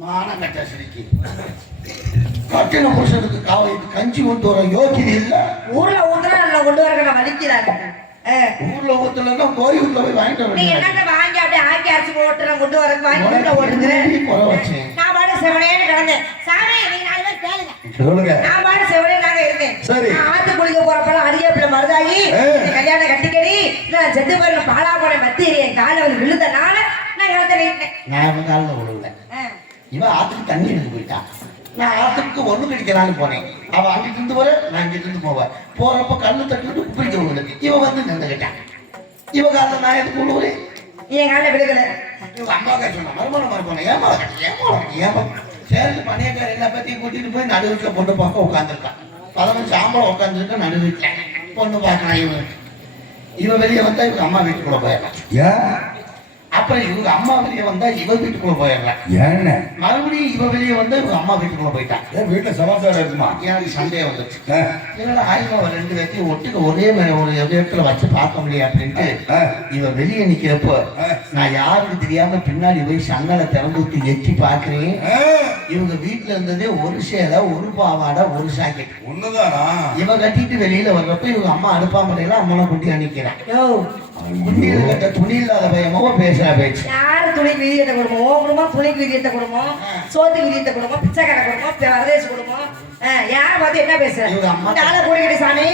மானம் கட்ட சிரிக்கி கட்டின புருஷனுக்கு காவலுக்கு கஞ்சி கொண்டு வர யோக்கியது இல்ல. ஊர்ல ஊத்துனா நல்லா கொண்டு வரக்க வலிக்கிறாங்க. ஊர்ல ஊத்துலன்னா கோயிலுக்குள்ள போய் வாங்கிட்டு நீ என்னங்க வாங்கி அப்படியே ஆக்கி அரைச்சு போட்டுற கொண்டு வர வாங்கி வீட்டுல ஓட்டுக்கிறேன். நான் பாடு செவனேன்னு கிடந்தேன். சாமி நீங்க 4 பேர் கேளுங்க. சொல்லுங்க. நான் பாடு செவனே நாங்க இருக்கேன். சரி. ஆத்து குளிக்க போறப்பலாம் அரியாப்புல மருதாகி கல்யாணம் கட்டிக்கடி நான் செத்து போயிட பாலா போன மத்தி என் காலை வந்து விழுந்தனால நான் இடத்துல நின்னேன். நான் இவன் காலில் விழுவில்லை. இவன் ஆத்துக்கு தண்ணி எடுத்து போயிட்டான். நான் ஆத்துக்கு ஒண்ணு கடிக்கலான்னு போனேன். அவன் அங்கிட்டு இருந்து வர நான் இங்கிட்டு இருந்து போவேன். போறப்ப கண்ணு தட்டு உப்பிடிக்க விழுந்து இவன் வந்து நின்றுகிட்டான். இவன் காலில் நான் எதுக்கு விழுவுறேன்? என் காலில் விழுகல. இவங்க அம்மாக்கா சொன்ன மருமணம் ஏமா சேர்ந்து பணியக்கார எல்லா பத்தியும் கூட்டிட்டு போய் நடு வீட்டுல பொண்ணு பார்க்க உட்காந்துருக்கான். 15 சாம்பளம் உட்காந்துருக்க நடு வீட்டுல பொண்ணு பார்க்கலாம். இவன் வெளியே வந்தா இவங்க அம்மா வீட்டுக்குள்ள போயிடலாம். ஏன்? அப்புறம் இவங்க அம்மா வெளியே வந்தா இவ வீட்டுக்குள்ள போயிடலாம். ஏன்னு? மறுபடியும் இவ வெளியே வந்தா இவங்க அம்மா வீட்டுக்குள்ள போயிட்டான். ஏன் வீட்டுல சமாச்சாரம் இருக்குமா? எனக்கு சந்தேகம் வந்துச்சு. என்னோட ஆயுதம் 2 பேர்த்தையும் ஒட்டுக்க ஒரே ஒரு இடத்துல வச்சு பார்க்க முடியாது அப்படின்ட்டு இவ வெளியே நிக்கிறப்போ நான் யாருக்கு தெரியாம பின்னாடி போய் சங்கலை திறந்து ஊத்தி எட்டி பார்க்கிறேன். இவங்க வீட்டுல இருந்ததே ஒரு சேலை, ஒரு பாவாடை, ஒரு சாக்கெட். ஒண்ணுதானா? இவ கட்டிட்டு வெளியில வர்றப்ப இவங்க அம்மா அடுப்பாமலையில அம்மனை குட்டி அணிக்கிறான். குண்டியில கட்ட துணி இல்லாத பயமோ பேசுறா பேச்சு. யாரு துணிக்கு விதியத்தை கொடுமோ குடும்பம், துணிக்கு விதியத்தை கொடுமோம், சோத்துக்கு விதியத்தை கொடுமோம், பிச்சைக்கார கொடுமோம், வரதேச கொடுமோம். யார் பார்த்து என்ன பேசுறேன்? நாளை கூட்டிக்கிட்டு சாமி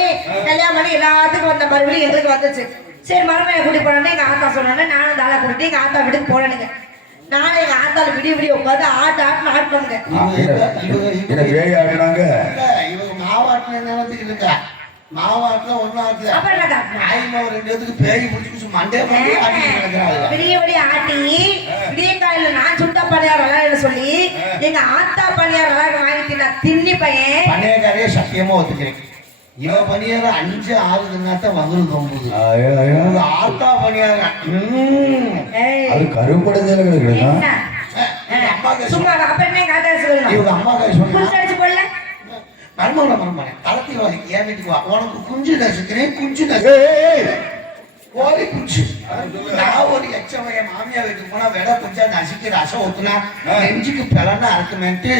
கல்யாணம் பண்ணி எல்லாத்துக்கும் வந்த மறுபடியும் எங்களுக்கு வந்துச்சு. சரி மறுமையை கூட்டி போனோன்னே எங்க ஆத்தா சொன்னோன்னே நானும் தாளை கூட்டிட்டு எங்க ஆத்தா வீட்டுக்கு போனேனுங்க. நானும் எங்க ஆத்தால விடிய உட்காந்து ஆட்டுன்னு ஆட்டணுங்க. இவங்க மாவாட்டின நேரத்துக்கு இருக்கா மாவாட்டில ஒன்னும் ஆட்டல. ஆயுதம் 2 பேருக்கு பேய் பிடிச்சி மண்டே விடிய ஆட்டி விடிய காலையில நான் சுட்ட பணியார் விளையாட சொல்லி எங்க ஆத்தா பணியார் விளையாட வாங்கி நான் தின்னி பையன் பணியாரே சத்தியமா ஒத்துக்கிறேன். இவ பணியார 5-6 தினத்தான் வகுறு தொம்புது. ஆத்தா பணியார அது கருப்படைஞ்சல கிடைக்குது. சும்மா அப்ப என்ன காத்தா சொல்லுங்க. இவங்க அம்மா கை சொன்னா போடல மருமகனை தளத்தி வாங்கி என் வீட்டுக்கு வா, உனக்கு குஞ்சு நசுக்கிறேன். குஞ்சு கோழி குஞ்சு. நான் ஒரு எச்சம் என் மாமியார் வீட்டுக்கு போனா விட குஞ்சா நசுக்கி ரசம் ஊத்துனா நெஞ்சுக்கு பிளனா இருக்குமேட்டு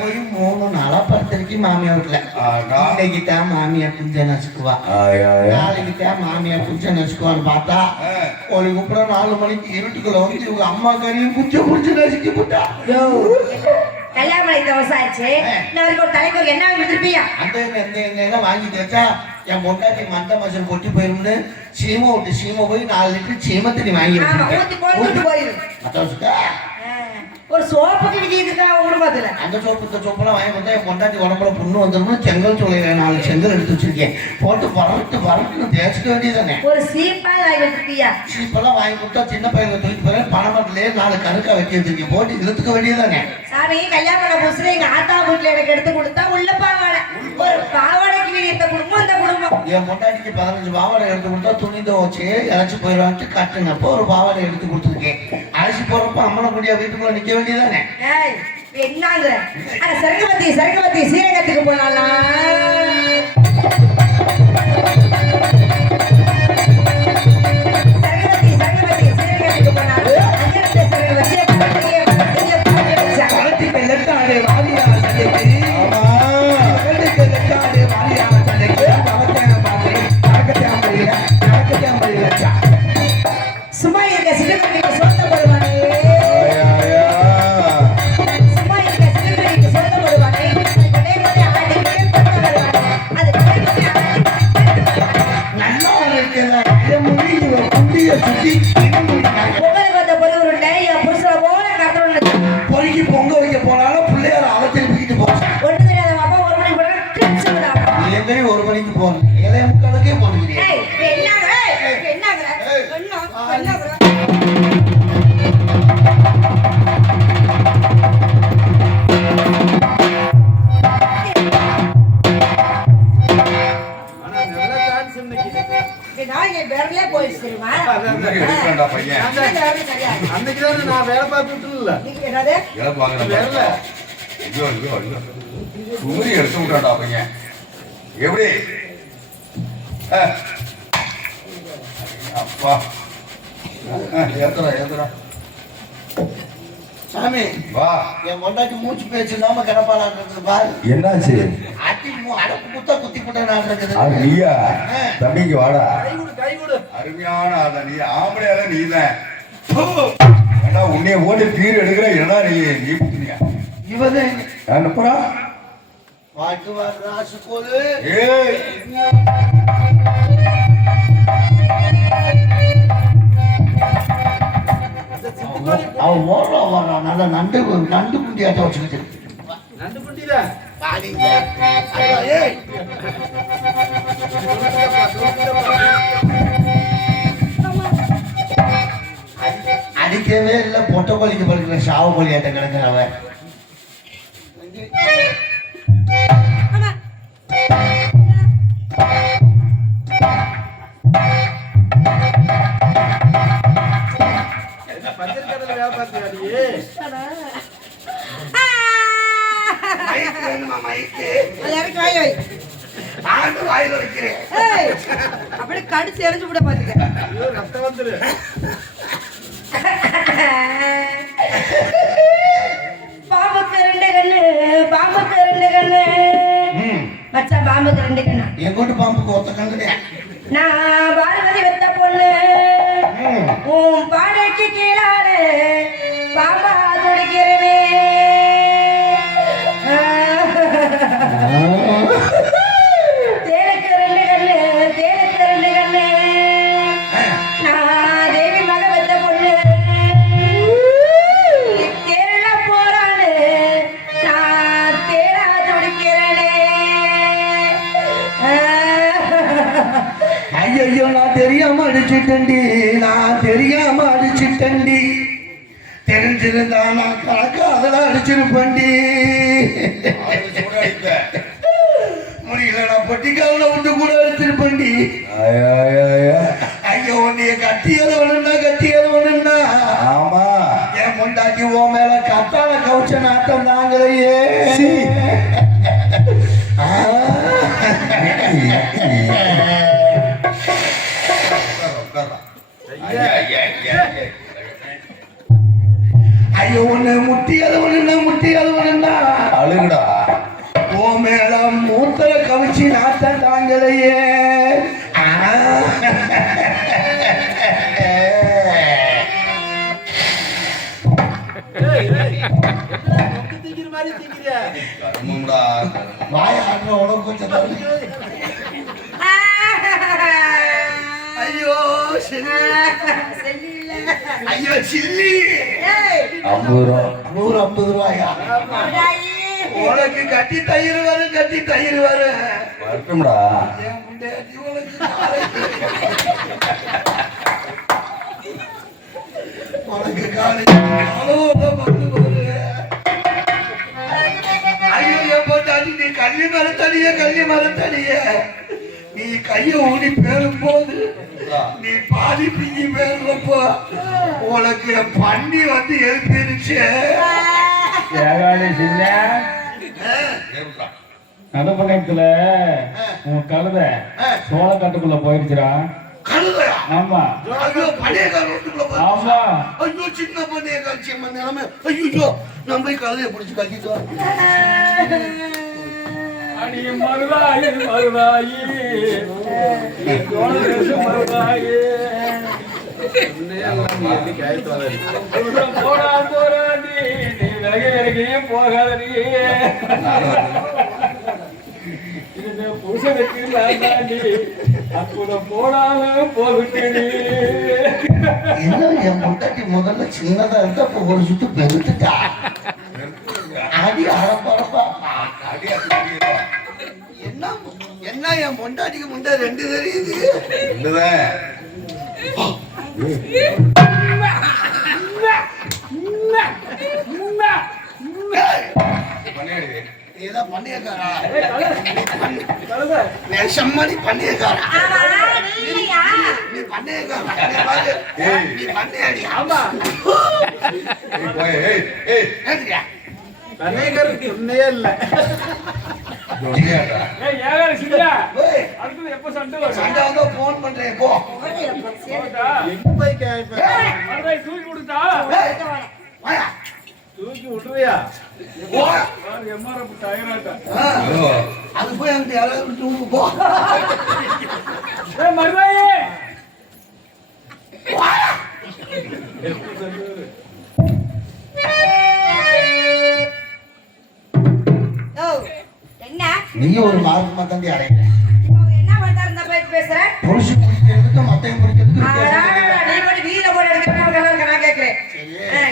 போய் 3 நாளா படுத்திருக்கு மாமியார் வீட்டுல. இன்னைக்கு தான் மாமியார் குஞ்ச நசுக்குவா, நாளைக்கு தான் மாமியார் குஞ்ச நசுக்குவான்னு பார்த்தா ஒரு கூப்பிட 4 மணிக்கு இருட்டுக்குள்ள வந்து இவங்க அம்மா கறியும் குஞ்சு நசுக்கி போட்டா. கல்யாணம் பண்ணி தவசாயிச்சு ஒரு தலைக்கு என்ன விழுந்திருப்பியா? அந்த எண்ணெய் வாங்கிட்டு வச்சா என் பொண்டாட்டி மந்த மசல் பொட்டி போயிரும்னு சீமை விட்டு சீமை போய் 4 லிட்டர் சீமை தண்ணி வாங்கி ஒரு சோப்புக்கு விதி இருக்கா குடும்பத்துல? அந்த சோப்பெல்லாம் வாங்கி வந்தா என் பொண்டாட்டி உடம்புல புண்ணு வந்துடும். செங்கல் சோலையில 4 செங்கல் எடுத்து வச்சிருக்கேன். போட்டு வரட்டு தேய்ச்சிக்க வேண்டியதானே. ஒரு சீப்பா வாங்கி வச்சிருக்கியா? சீப்பெல்லாம் வாங்கி கொடுத்தா சின்ன பையன் தூக்கி போறேன். பணமட்டிலே 4 கருக்கா வைக்க வச்சிருக்கேன். போட்டு இழுத்துக்க வேண்டியதானே. சாமி கல்யாண புதுசுல எங்க ஆத்தா வீட்டுல எனக்கு எடுத்து கொடுத்தா உள்ள பாவாடை, ஒரு பாவாடைக்கு விதியத்தை குடும்பம் அந்த குடும்பம். என் பொண்டாட்டிக்கு 15 பாவாடை எடுத்து கொடுத்தா துணி துவச்சு இழைச்சி போயிடுவான்ட்டு கட்டுனப்போ ஒரு பாவாடை எடுத்து கொடுத்துருக்கேன். அழைச்சி போறப்ப அம்மனை குடியா வீட்டுக்குள்ள நிக்க வேண்டியதானே. என்னங்கிற சரகவதி சீரகத்துக்கு போனாலாம் சும்மா இருக்க சிறுகட்டிக்கு சொந்த போடுவானே, சும்மா இருக்க சிறுகட்டிக்கு சொந்த போடுவானே, உங்களுக்கு வந்த பொருள் என் புருஷனை போல கத்தணும் பொறுக்கி பொங்க வைக்க போனாலும் பிள்ளையார அவத்தில் தூக்கிட்டு போறேன். ஒண்ணு தெரியாத அப்பா 1 மணிக்கு போனா எங்கேயும் 1 மணிக்கு போகணும். 7:45 போனீங்க. அன்னைக்குதான் நான் வேலை பார்த்துட்டு சுமரி எடுத்து விட்டாடா பையன். எப்படி அப்பா ஏத்துறா சாமி வா. என் கொண்டாட்டி மூச்சு பேச்சு இல்லாம கிடப்பாளான்றது பாரு. என்னாச்சு அடி அடப்பு குத்த குத்தி போட்டேன் இருக்குது. அது நீயா தம்பிக்கு வாடா அருமையான ஆளா நீ, ஆம்பளையால நீதான். ஏண்டா உன்னைய ஓடி தீர் எடுக்கிற, என்னடா நீ புரியா இவனே அனுப்புறா பாட்டு வர ராசு போது. ஏய் அவன் ஓடுறான் வர்றான் நல்ல நண்டு நண்டு குண்டியாட்ட வச்சுக்கிட்டு. நண்டு குட்டிதான். பாடிங்க. அதான், ஏய். அடிக்கவே இல்லை பொட்டை கோழிக்கு படுக்கிற சாவ கோழியாட்ட கிடக்குறவன். பஞ்சக்கடலை வியாபாரத்துக்காரி. மைக்கு வேணுமா மைக்கு? அது இறக்கி வாய் வை. ஆண்டு வாயில வைக்கிறேன். ஏய், அப்படியே கடிச்சு எரிஞ்சு விட பாத்துக்க. ஐயோ, ரத்தம் வந்துரு. பாம்புக்கு 2 கண்ணு, பாம்புக்கு 2 கண்ணு. மச்சான் பாம்புக்கு 2 கண்ணு. எங்கோட்டு பாம்புக்கு ஒத்த கண்டுனே. நான் பார்வதி வெத்த பொண்ணு. உன் பாடைக்கு கீழாரு பாம்பா துடிக்கிறனே. தேனுக்கு 2 கண்ணு, தேனுக்கு 2 கண்ணு. நான் தேவி மக வெத்த பொண்ணு. தேனா போறானு நான் தேனா துடிக்கிறனே. ஐயோ நான் தெரியாம அடிச்சுட்டேன்டி, நான் தெரியாம அடிச்சுட்டேன்டி. தெரிஞ்சிருந்தா நான் கணக்காதல அடிச்சிருப்பேன்டி. முடியல நான் பொட்டிக்காவில விட்டு கூட அடிச்சிருப்பேன்டி. ஐயோ உன்னைய கட்டியது ஒண்ணுன்னா ஆமா என் முண்டாக்கி ஓ மேல கத்தால கவுச்ச நாட்டம் தாங்கலையே. ஐயோ உன்னை முட்டியது ஒண்ணுன்னா அழுகுடா ஓ மேல மூத்தல கவிச்சு நாட்டம் தாங்கலையே. திங்கிற மாதிரி திங்கிறியா? கர்மம்டா. வாயாடுற உடம்பு கொஞ்சம் தள்ளி. ஐயோ செல்லில. ஐயோ சில்லி. ஏய், 50 ரூபா 150 ரூபாயா? அடாயி. உனக்கு கட்டி தயிர் வரும். வரட்டும்டா என் முன்னாடி உனக்கு நாளைக்கு. உனக்கு காலைக்கு வந்து வரு. ஐயோ என் பொண்டாட்டி நீ கள்ளி மரத்தடிய நீ கைய ஊடி பேரும் போது நீ பாதி பிஞ்சி பேருப்போ உனக்கு பண்ணி வந்து எழுப்பிருச்சு. ஏகாடி சின்ன நடுப்பண்ணத்துல உன் கழுதை சோளக்காட்டுக்குள்ள போயிருச்சுடா. கழுதையா? ஆமா ஐயோ பழையக்கார வீட்டுக்குள்ள போய். ஆமா ஐயோ சின்ன பண்ணைய கழிச்சு நிலைமை. ஐயோ நம்ம போய் கழுதைய பிடிச்சி கட்டிட்டோம். அடி மருதாயி மருதாயி மருதாயி போடா போறாடி நீ விலகி போகாதடி. இது புருஷனுக்கு நான்தாண்டி அப்புறம் போடாலும் போகுட்டடி. என்ன என் முட்டாட்டி முதல்ல சின்னதா இருந்தா இப்ப ஒரு சுத்து பெருத்துட்டா. அடி அரப்பரப்பா. என்ன என் பொண்டாட்டிக்கு முண்டை 2 தெரியுது. நீதான் பண்ணியக்காரா? நெசம்மணி பண்ணியக்காரா? நீ பண்ணியக்காரா? நீ பண்ணியாடி? ஆமா. தனேகருக்கு உண்மையே இல்லை. ஏகாடி சின்ன அடுத்தது எப்ப சண்டை வரும்? சண்டை வந்தா போன் பண்றேன் போ. எங்க போய் கேட்பேன்? தம்பியா போ. எம்ஆர்எஃப் டயராட்டா ஹலோ அது போய் அங்கிட்டு யாராவது விட்டு ஊருக்கு போ. மருதாயே ஓ, என்ன நீ ஒரு மாசமா தாண்டி அடையிற. இப்போ என்ன பண்றாரு இந்த பைக் பேசுற புருஷன் குடிக்கிறதுக்கு மத்தையும் குடிக்கிறதுக்கு வித்தியாசம் ஆடா, தெரியல. நீ போய் வீர போட எடுக்க நான் கேக்குறேன்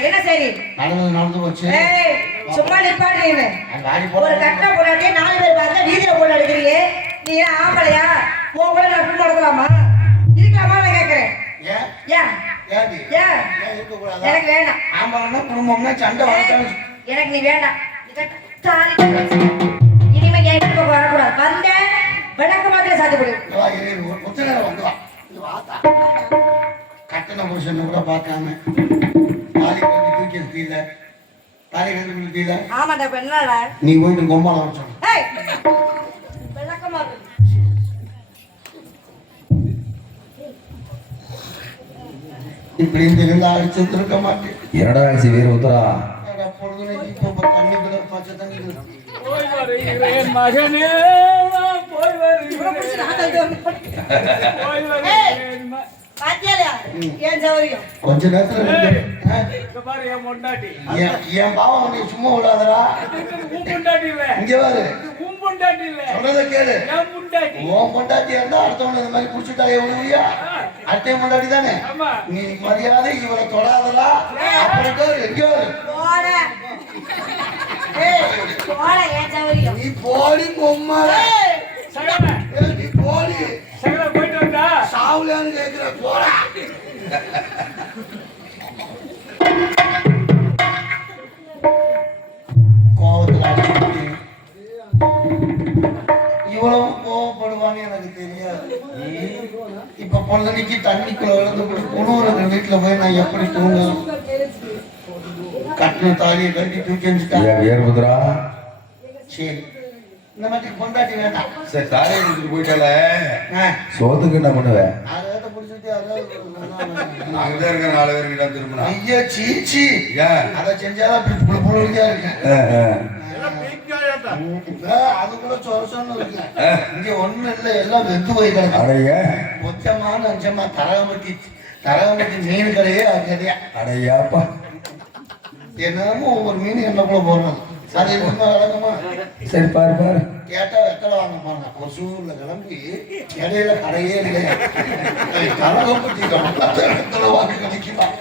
என்ன சரி நடந்து போச்சு. ஏய் சும்மா நிப்பாடு நீ அந்த வாடி ஒரு போட கட்டை போடாட்டே 4 பேர் பாருங்க வீதியில போட எடுக்கிறீங்க நீ ஏன் ஆம்பளையா உன் கூட நான் குடும்பம் நடத்தலாமா இருக்கலாமா நான் கேக்குறேன் ஏன் ஏன் ஏன்டி? ஏன் ஏன் இருக்கக்கூடாதா? எனக்கு வேண்டாம் ஆம்பளைன்னா குடும்பம்னா சண்டை வரட்டும். எனக்கு நீ வேண்டாம் தாலி இனிமே என் பக்கம் வரக்கூடாது வந்த விளக்க மாதிரி சாத்தி கொடு முத்தநேரம் வந்துவா. இது வாத்தா. கட்டண புருஷன் கூட பார்க்காம தாலி கட்டி தூக்கி இருக்கீல, தாலி கட்டி இருக்கீல, ஆமாடா இப்ப என்னடா நீ போயிட்டு கொம்பால வர சொல்லு. ஏய் விளக்கமா இருக்கு. இப்படி இந்த இருந்தா அடிச்சு இருக்க மாட்டேன். என்னடா ஆச்சு வீர உத்தரா? பொழுதுனைக்கு இப்போ தண்ணிக்குள்ள பச்சை தண்ணிக்குள்ள போய் வருகிறேன் மகனே நான் போய் இவ்வளவு வருகிறேன் புடிச்சு நான் தள்ளி வந்து போய் வருகிறேன் பாத்தியாலா ஏன் சௌரியம் கொஞ்ச நேரத்துல இங்க பாரு என் பொண்டாட்டி என் பாவம் உன்னை சும்மா விடாதடா. உன் பொண்டாட்டி இல்ல இங்க பாரு, உன் பொண்டாட்டி இல்ல சொல்றத கேளு. என் பொண்டாட்டி உன் பொண்டாட்டி இருந்தா அடுத்தவங்க இந்த மாதிரி குடிச்சுட்டாலே விடுவியா? அட்டையும் பொண்டாட்டி தானே. ஆமா நீ மரியாதை இவரை தொடாதடா. அப்புறம் கேளு, எங்க கேளு. போட ஏய் போட ஏன் சௌரியம் நீ போடி பொம்மால. சகல நீ போடி சகல போயிட்டு வந்தா சாவுலான்னு கேக்குற போடா. கோவத்துல அடிச்சுட்டு இவ்வளவு கோவப்படுவான்னு எனக்கு தெரியாது. இப்ப பொழுதுக்கு தண்ணிக்குள்ள விழுந்து குணூர் வீட்டுல போய் நான் எப்படி தூங்கலாம்? கட்டின தாலியை கட்டி தூக்கி அனுப்பிச்சிட்டேன். ஏன் வீர உத்தரா? சரி, இந்த மாதிரி பொண்டாட்டி வேண்டாம். சரி தாரையை கொடுத்துட்டு போயிட்டால சோத்துக்கு என்ன பண்ணுவேன்? அதாவது பிடிச்சிட்டு அங்கதான் இருக்கிற 4 பேருக்கு தான் திரும்பினா ஐயா சீச்சி, ஏன் அதை செஞ்சாதான் இப்படி புழு புழுதியா இருக்கு. இப்ப அது கூட சொரசொன்னு இருக்கு. இங்க ஒண்ணும் இல்ல, எல்லாம் வெந்து போய் கிடக்கு. அடைய மொத்தமான அஞ்சமா தரகமட்டி மீன் கடையே ஆகியதையா. அடையாப்பா. என்னமோ ஒவ்வொரு மீன் என்ன கூட போடுறது. அது என்ன வழக்கமா சரி பாரு பாரு. கேட்டா வெத்தலை வாங்க போறாங்க. ஒசூர்ல கிளம்பி இடையில கடையே இல்லையா? தரகமட்டி வெத்தலை வாங்கி கிடைக்கலாம்.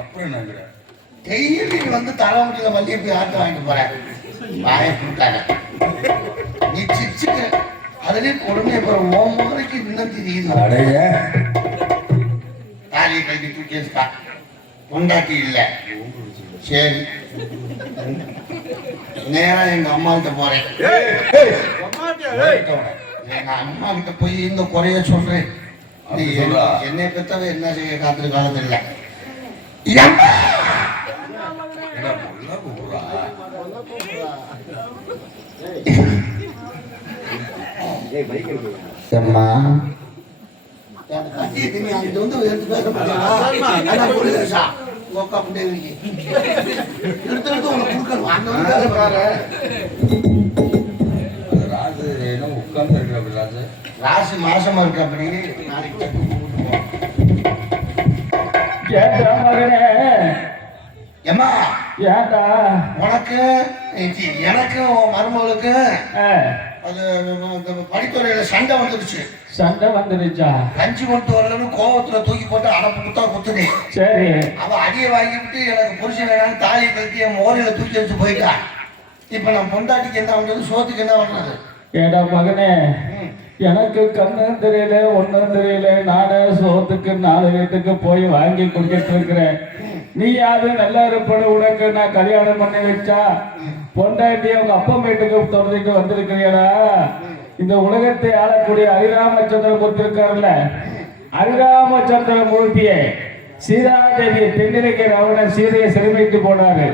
அப்புறம் என்ன டெய்லி வந்து தரகமட்டியில மல்லிகைப்பூ ஆட்டை வாங்கிட்டு போறேன். வாயை கூட்டாங்க நீ சிச்சுக்க. அதுலயே கொடுமை. அப்புறம் ஓம் முறைக்கு இன்னும் தெரியுது. அடைய தாலியை கட்டி தூக்கி வச்சுக்கா. பொண்டாட்டி இல்ல. சரி, நேரா எங்க அம்மா கிட்ட போறேன். எங்க அம்மா கிட்ட போய் இந்த குறைய சொல்றேன். நீ என்னை பெற்றவ என்ன செய்ய காத்திரு காலத்தில் இல்ல. அம்மா நீ அங்கிட்ட வந்து எடுத்து பேச முடியாது. உங்க அப்படியே எடுத்து உனக்கு கொடுக்கணும். அங்க வந்து பேச பாரு. ராஜு என்ன உட்கார்ந்து இருக்கிற ராஜு ராசி மாசமா இருக்கு. அப்படி நாளைக்கு செக் கூப்பிட்டு போ. ஏண்டா மகனே ஏம்மா, ஏண்டா உனக்கு எனக்கு மருமகளுக்கு ஆ, அது படித்துறையில சண்டை வந்துருச்சு. சண்டை வந்துருச்சா? கஞ்சி கொண்டு வரலன்னு கோவத்துல தூக்கி போட்டு அடப்பு குத்தா குத்துனே. சரி அவ அடியை வாங்கிவிட்டு எனக்கு புருஷன் வேணான்னு தாலியை கட்டி என் மோரையில தூக்கி வச்சு போயிட்டா. இப்ப நான் பொண்டாட்டிக்கு என்ன பண்றது, சோத்துக்கு என்ன பண்றது? ஏடா மகனே எனக்கு கண்ணும் தெரியல ஒன்னும் தெரியல. நானே சோத்துக்கு 4 வீட்டுக்கு போய் வாங்கி குடிச்சிட்டு இருக்கிறேன். நீ யாரு நல்லா இருப்பட உனக்கு நான் கல்யாணம் பண்ணி வச்சா பொண்டாட்டி அவங்க அப்பா வீட்டுக்கு தொடர்ந்துட்டு வந்திருக்கிறீடா. இந்த உலகத்தை ஆளக்கூடிய ஹரிராமச்சந்திரமூர்த்தி இருக்காருல்ல, ஹரிராமச்சந்திரமூர்த்தியை சீதாதேவியை தென்னிலங்கை ராவணன் சீதையை சிறுமைத்து போனாரு.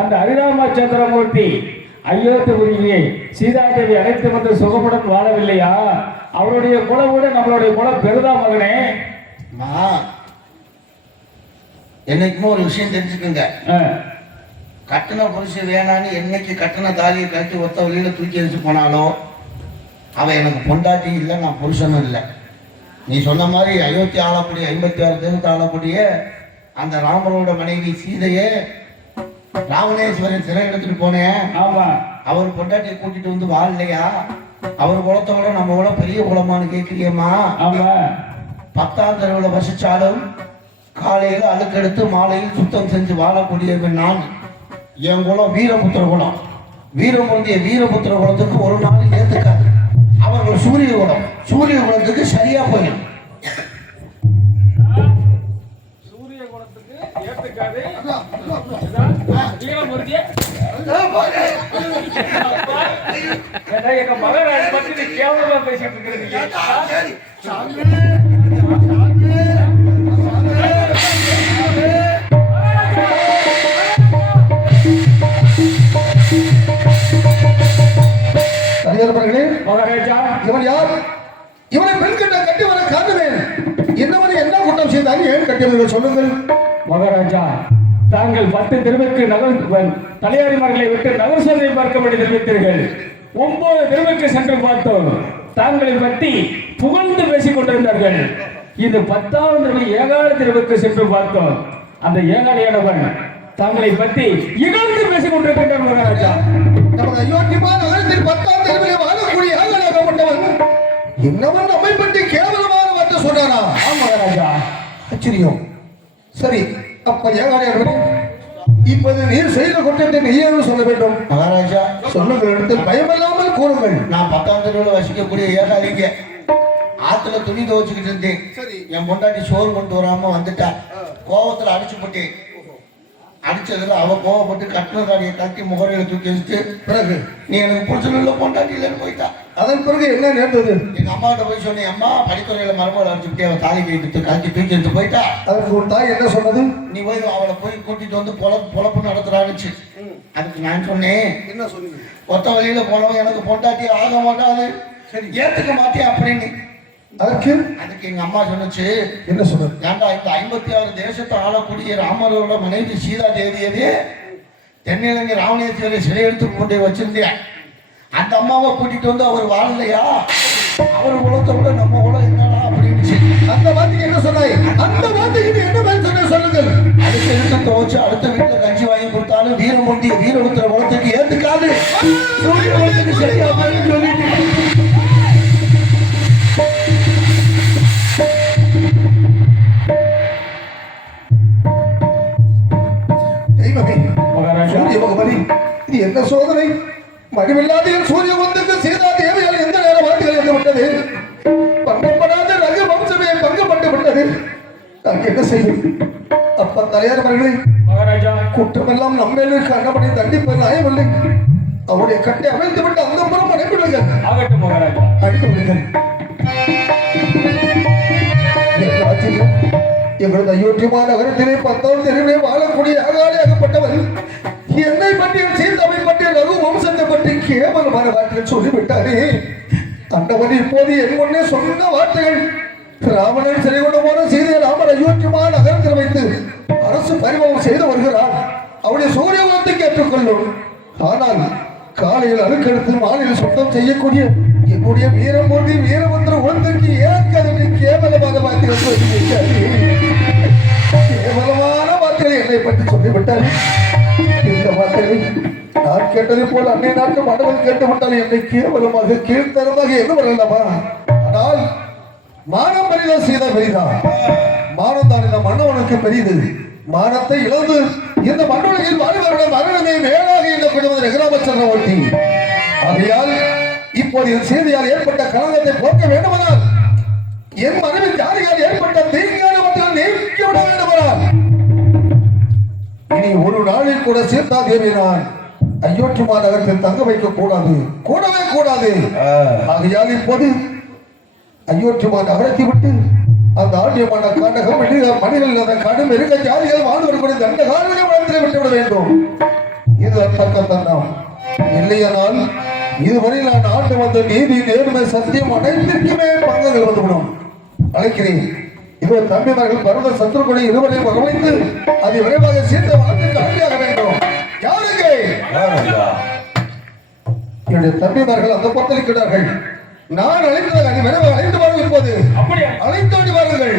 அந்த ஹரிராமச்சந்திரமூர்த்தி அயோத்திபுரியை சீதாதேவி அழைத்து வந்து சுகமுடன் வாழவில்லையா? அவருடைய குலம் விட நம்மளுடைய குலம் பெருதா மகனே. என்னைக்குமே ஒரு விஷயம் தெரிஞ்சுக்குங்க. ஆ, கட்டின புருஷன் வேணான்னு என்னைக்கு கட்டின தாலியை கட்டி ஒத்த வழியில தூக்கி வச்சு போனாலும் அவன் எனக்கு பொண்டாட்டி இல்லை, நான் புருஷனும் இல்லை. நீ சொன்ன மாதிரி அயோத்தி ஆளக்கூடிய 56 தேவத்தை ஆளக்கூடிய அந்த ராமரோட மனைவி சீதையே ராவணேஸ்வரன் சிறை எடுத்துட்டு போனேன். ஆமா. அவர் பொண்டாட்டியை கூட்டிட்டு வந்து வாழலையா? அவர் குளத்தை விட நம்ம கூட பெரிய குளமானு கேட்கிறியம்மா? ஆமா. 10ஆம் தெருவில் வசிச்சாலும் காலையில் அழுக்கெடுத்து மாலையில் சுத்தம் செஞ்சு வாழக்கூடியவன் நான். என் குலம் வீரபுத்திர குலம். வீரமுந்திய வீரபுத்திர குலத்துக்கு ஒரு நாள் ஏத்துக்காது. அவர்கள் சூரிய குலம். சூரிய குலத்துக்கு சரியா போயிடும். சூரிய குலத்துக்கு ஏத்துக்காது. வீரமூர்த்தியே. ஏன்னா, எங்க மகராஜ் பத்தி நீ கேவலமா பேசிட்டு இருக்கிறீங்க. மகாராஜா, இவன் யார்? இவனை பெண் கட்ட கட்டி வர காரணமே என்னவனை என்ன குற்றம் செய்தான்? ஏன் கட்டியவர்கள் சொல்லுங்கள். மகாராஜா, தாங்கள் 10 தெருவுக்கு தலையாரிமார்களை விட்டு நகர் சோதனை பார்க்கும்படி தெரிவித்தீர்கள். 9 தெருவுக்கு சென்று பார்த்தோம். தாங்களை பற்றி புகழ்ந்து பேசிக் கொண்டிருந்தார்கள். இது 10ஆம் தெருவு ஏகால தெருவுக்கு சென்று பார்த்தோம். அந்த ஏகாலியானவன் தாங்களை பற்றி இகழ்ந்து பேசிக் கொண்டிருக்கின்றார். மகாராஜா, நமது அயோத்திமா நகரத்தில் 10ஆம் தெருவிலே வாழக்கூடிய ஏகாலியாகப்பட்டவன் என்னவன் நம்மை பற்றி கேவலமான வார்த்தை சொன்னானா? ஆம் மகாராஜா. ஆச்சரியம். சரி, அப்ப ஏகாலியானவனே, இப்போது நீர் செய்த குற்றத்தை நீயே சொல்ல வேண்டும். மகாராஜா, சொல்லுங்கள், இடத்தில் பயமில்லாமல் கூறுங்கள். நான் 10ஆம் தெருவில் வசிக்கக்கூடிய ஏகாலிங்க. ஆத்துல துணி துவச்சுக்கிட்டு இருந்தேன். என் பொண்டாட்டி சோறு கொண்டு வராம வந்துட்டா. கோவத்துல அடிச்சு போட்டேன். அடிச்சதுல அவ கோவப்பட்டு கட்டின தாடியை கட்டி முகரையில தூக்கி வச்சுட்டு, பிறகு நீ எனக்கு புடிச்சல பொண்டாட்டி இல்லைன்னு போயிட்டா. அதன் பிறகு என்ன நேர்ந்தது? எங்க அம்மாட்ட போய் சொன்னேன், அம்மா படித்துறையில மருமகள் அடிச்சுக்கிட்டே அவன் தாலி கைட்டு கட்டி தூக்கி எடுத்து போயிட்டா. அதற்கு ஒரு தாய் என்ன சொன்னது? நீ போய் அவளை போய் கூட்டிட்டு வந்து பொழப்பு நடத்துறானுச்சு. அதுக்கு நான் சொன்னேன், என்ன சொன்னீங்க? ஒத்த வழியில போனவன் எனக்கு பொண்டாட்டி ஆக மாட்டாது, சரி ஏத்துக்க மாட்டேன் அப்படின்னு. அதற்கு எங்க அம்மா சொன்னுச்சு, என்ன சொன்னது? ஏண்டா இந்த 56 தேசத்தை ஆளக்கூடிய ராமரோட மனைவி சீதா தேவியவே தென்னிலங்கை ராவணேஸ்வரி சிலை எடுத்து கொண்டு வச்சிருந்தேன். அந்த அம்மாவை கூட்டிட்டு வந்து அவர் வாழலையா? அவர் குலத்தை விட நம்ம குலம் என்னடா அப்படின்னு. அந்த வார்த்தைக்கு என்ன சொன்னாய்? அந்த வார்த்தைக்கு என்ன பதில் சொன்ன சொல்லுங்கள். அடுத்த எடுத்து துவச்சு அடுத்த வீட்டுல கஞ்சி வாங்கி கொடுத்தாலும் வீரமுந்திய வீரபுத்திர குலத்துக்கு ஏத்துக்காது. சூரிய குலத்துக்கு சரியா போயின்னு சொல்லிட்டு இது என்ன சோதனை? மடிவில்லாத சூரிய குலத்துக்கு சீதா தேவையால் எந்த நேரம் வார்த்தைகள் இருந்து விட்டது. பங்கப்படாத ரகு வம்சமே பங்கப்பட்டு விட்டது. நான் என்ன செய்யும்? அப்ப தலையாரவர்களே, குற்றமெல்லாம் நம்மளுக்கு அண்ணபடி தண்டிப்பது நியாயமில்லை. அவருடைய கட்டை அமைத்து விட்டு அந்த புறம் அனுப்பிவிடுங்கள். அனுப்பி விடுங்கள். எங்களது அயோத்தியமா நகரத்திலே 10ஆம் தெருவிலே வாழக்கூடிய ஏகாலியாகப்பட்டவர் என்னை பற்றிய சீதாவை பற்றிய ரகு வம்சத்தை பற்றி கேவலமான வார்த்தைகள் சொல்லிவிட்டாரே. அண்டவன் இப்போது என் முன்னே சொன்ன வார்த்தைகள் ராவணன் சிறை கொண்டு போன சீதையை ராமர் அயோத்தியமா நகரத்தில் வைத்து அரசு பரிமாணம் செய்து வருகிறார். அவருடைய சூரிய குலத்துக்கு ஏற்றுக்கொள்ளும். ஆனால் காலையில் அழுக்கெடுத்து மாலையில் சுத்தம் செய்யக்கூடிய என்னுடைய வீரமூர்த்தி வீரபுத்திர குலத்திற்கு ஏற்கனவே கேவலமான வார்த்தைகள் சொல்லிவிட்டார். கேவலமான வார்த்தைகளை என்னை பற்றி சொல்லிவிட்டார். இந்த வார்த்தைகளை நான் கேட்டதை போல அன்னை நாட்டு மன்னர்கள் கேட்டுவிட்டால் என்னை கேவலமாக கீழ்த்தரமாக என்ன வரலாமா? ஆனால் மானம் பெரிதா சீதா பெரிதா? மானம் தான் இந்த மன்னவனுக்கு பெரிது. மானத்தை இழந்து இந்த மண்ணுலகில் வாழ்வருடைய மரணமே மேலாக எண்ணப்படுவது கிராம சக்கரவர்த்தி. ஆகையால் இப்போது என் செய்தியால் ஏற்பட்ட கலங்கத்தை போக்க வேண்டுமானால், என் மனைவின் ஜாதியால் ஏற்பட்ட தீங்கான மக்கள் நீக்கிவிட வேண்டுமானால், இனி ஒரு நாளில் கூட சீதா தேவி நான் அயோத்திமா நகரத்தில் தங்க வைக்க கூடாது, கூடவே கூடாது. ஆகையால் இப்போது அயோத்திமா நகரத்தை விட்டு அந்த ஆண்டியமான காண்டகம் மனிதர்கள் கடும் இருக்க ஜாதிகள் வாழ்வர்களுடைய தண்ட காரணம் விட்டுவிட வேண்டும். இது தக்கம் இல்லையானால் இதுவரை நான் ஆண்டு வந்த நீதி நேர்மை சத்தியம் அனைத்திற்குமே பங்குகள் வந்துவிடும். அழைக்கிறேன் இதோ தம்பிமார்கள் பருவ சத்துருக்குடி இருவரையும் வரவழைத்து அதை விரைவாக சீர்த்த வளர்த்து அருமையாக வேண்டும். யாருங்க என்னுடைய தம்பிமார்கள் அந்த பத்தளிக்கிறார்கள். நான் அழைத்ததாக அதை விரைவாக அழைத்து வாருங்கள். இப்போது அப்படியா அழைத்து வாருங்கள்.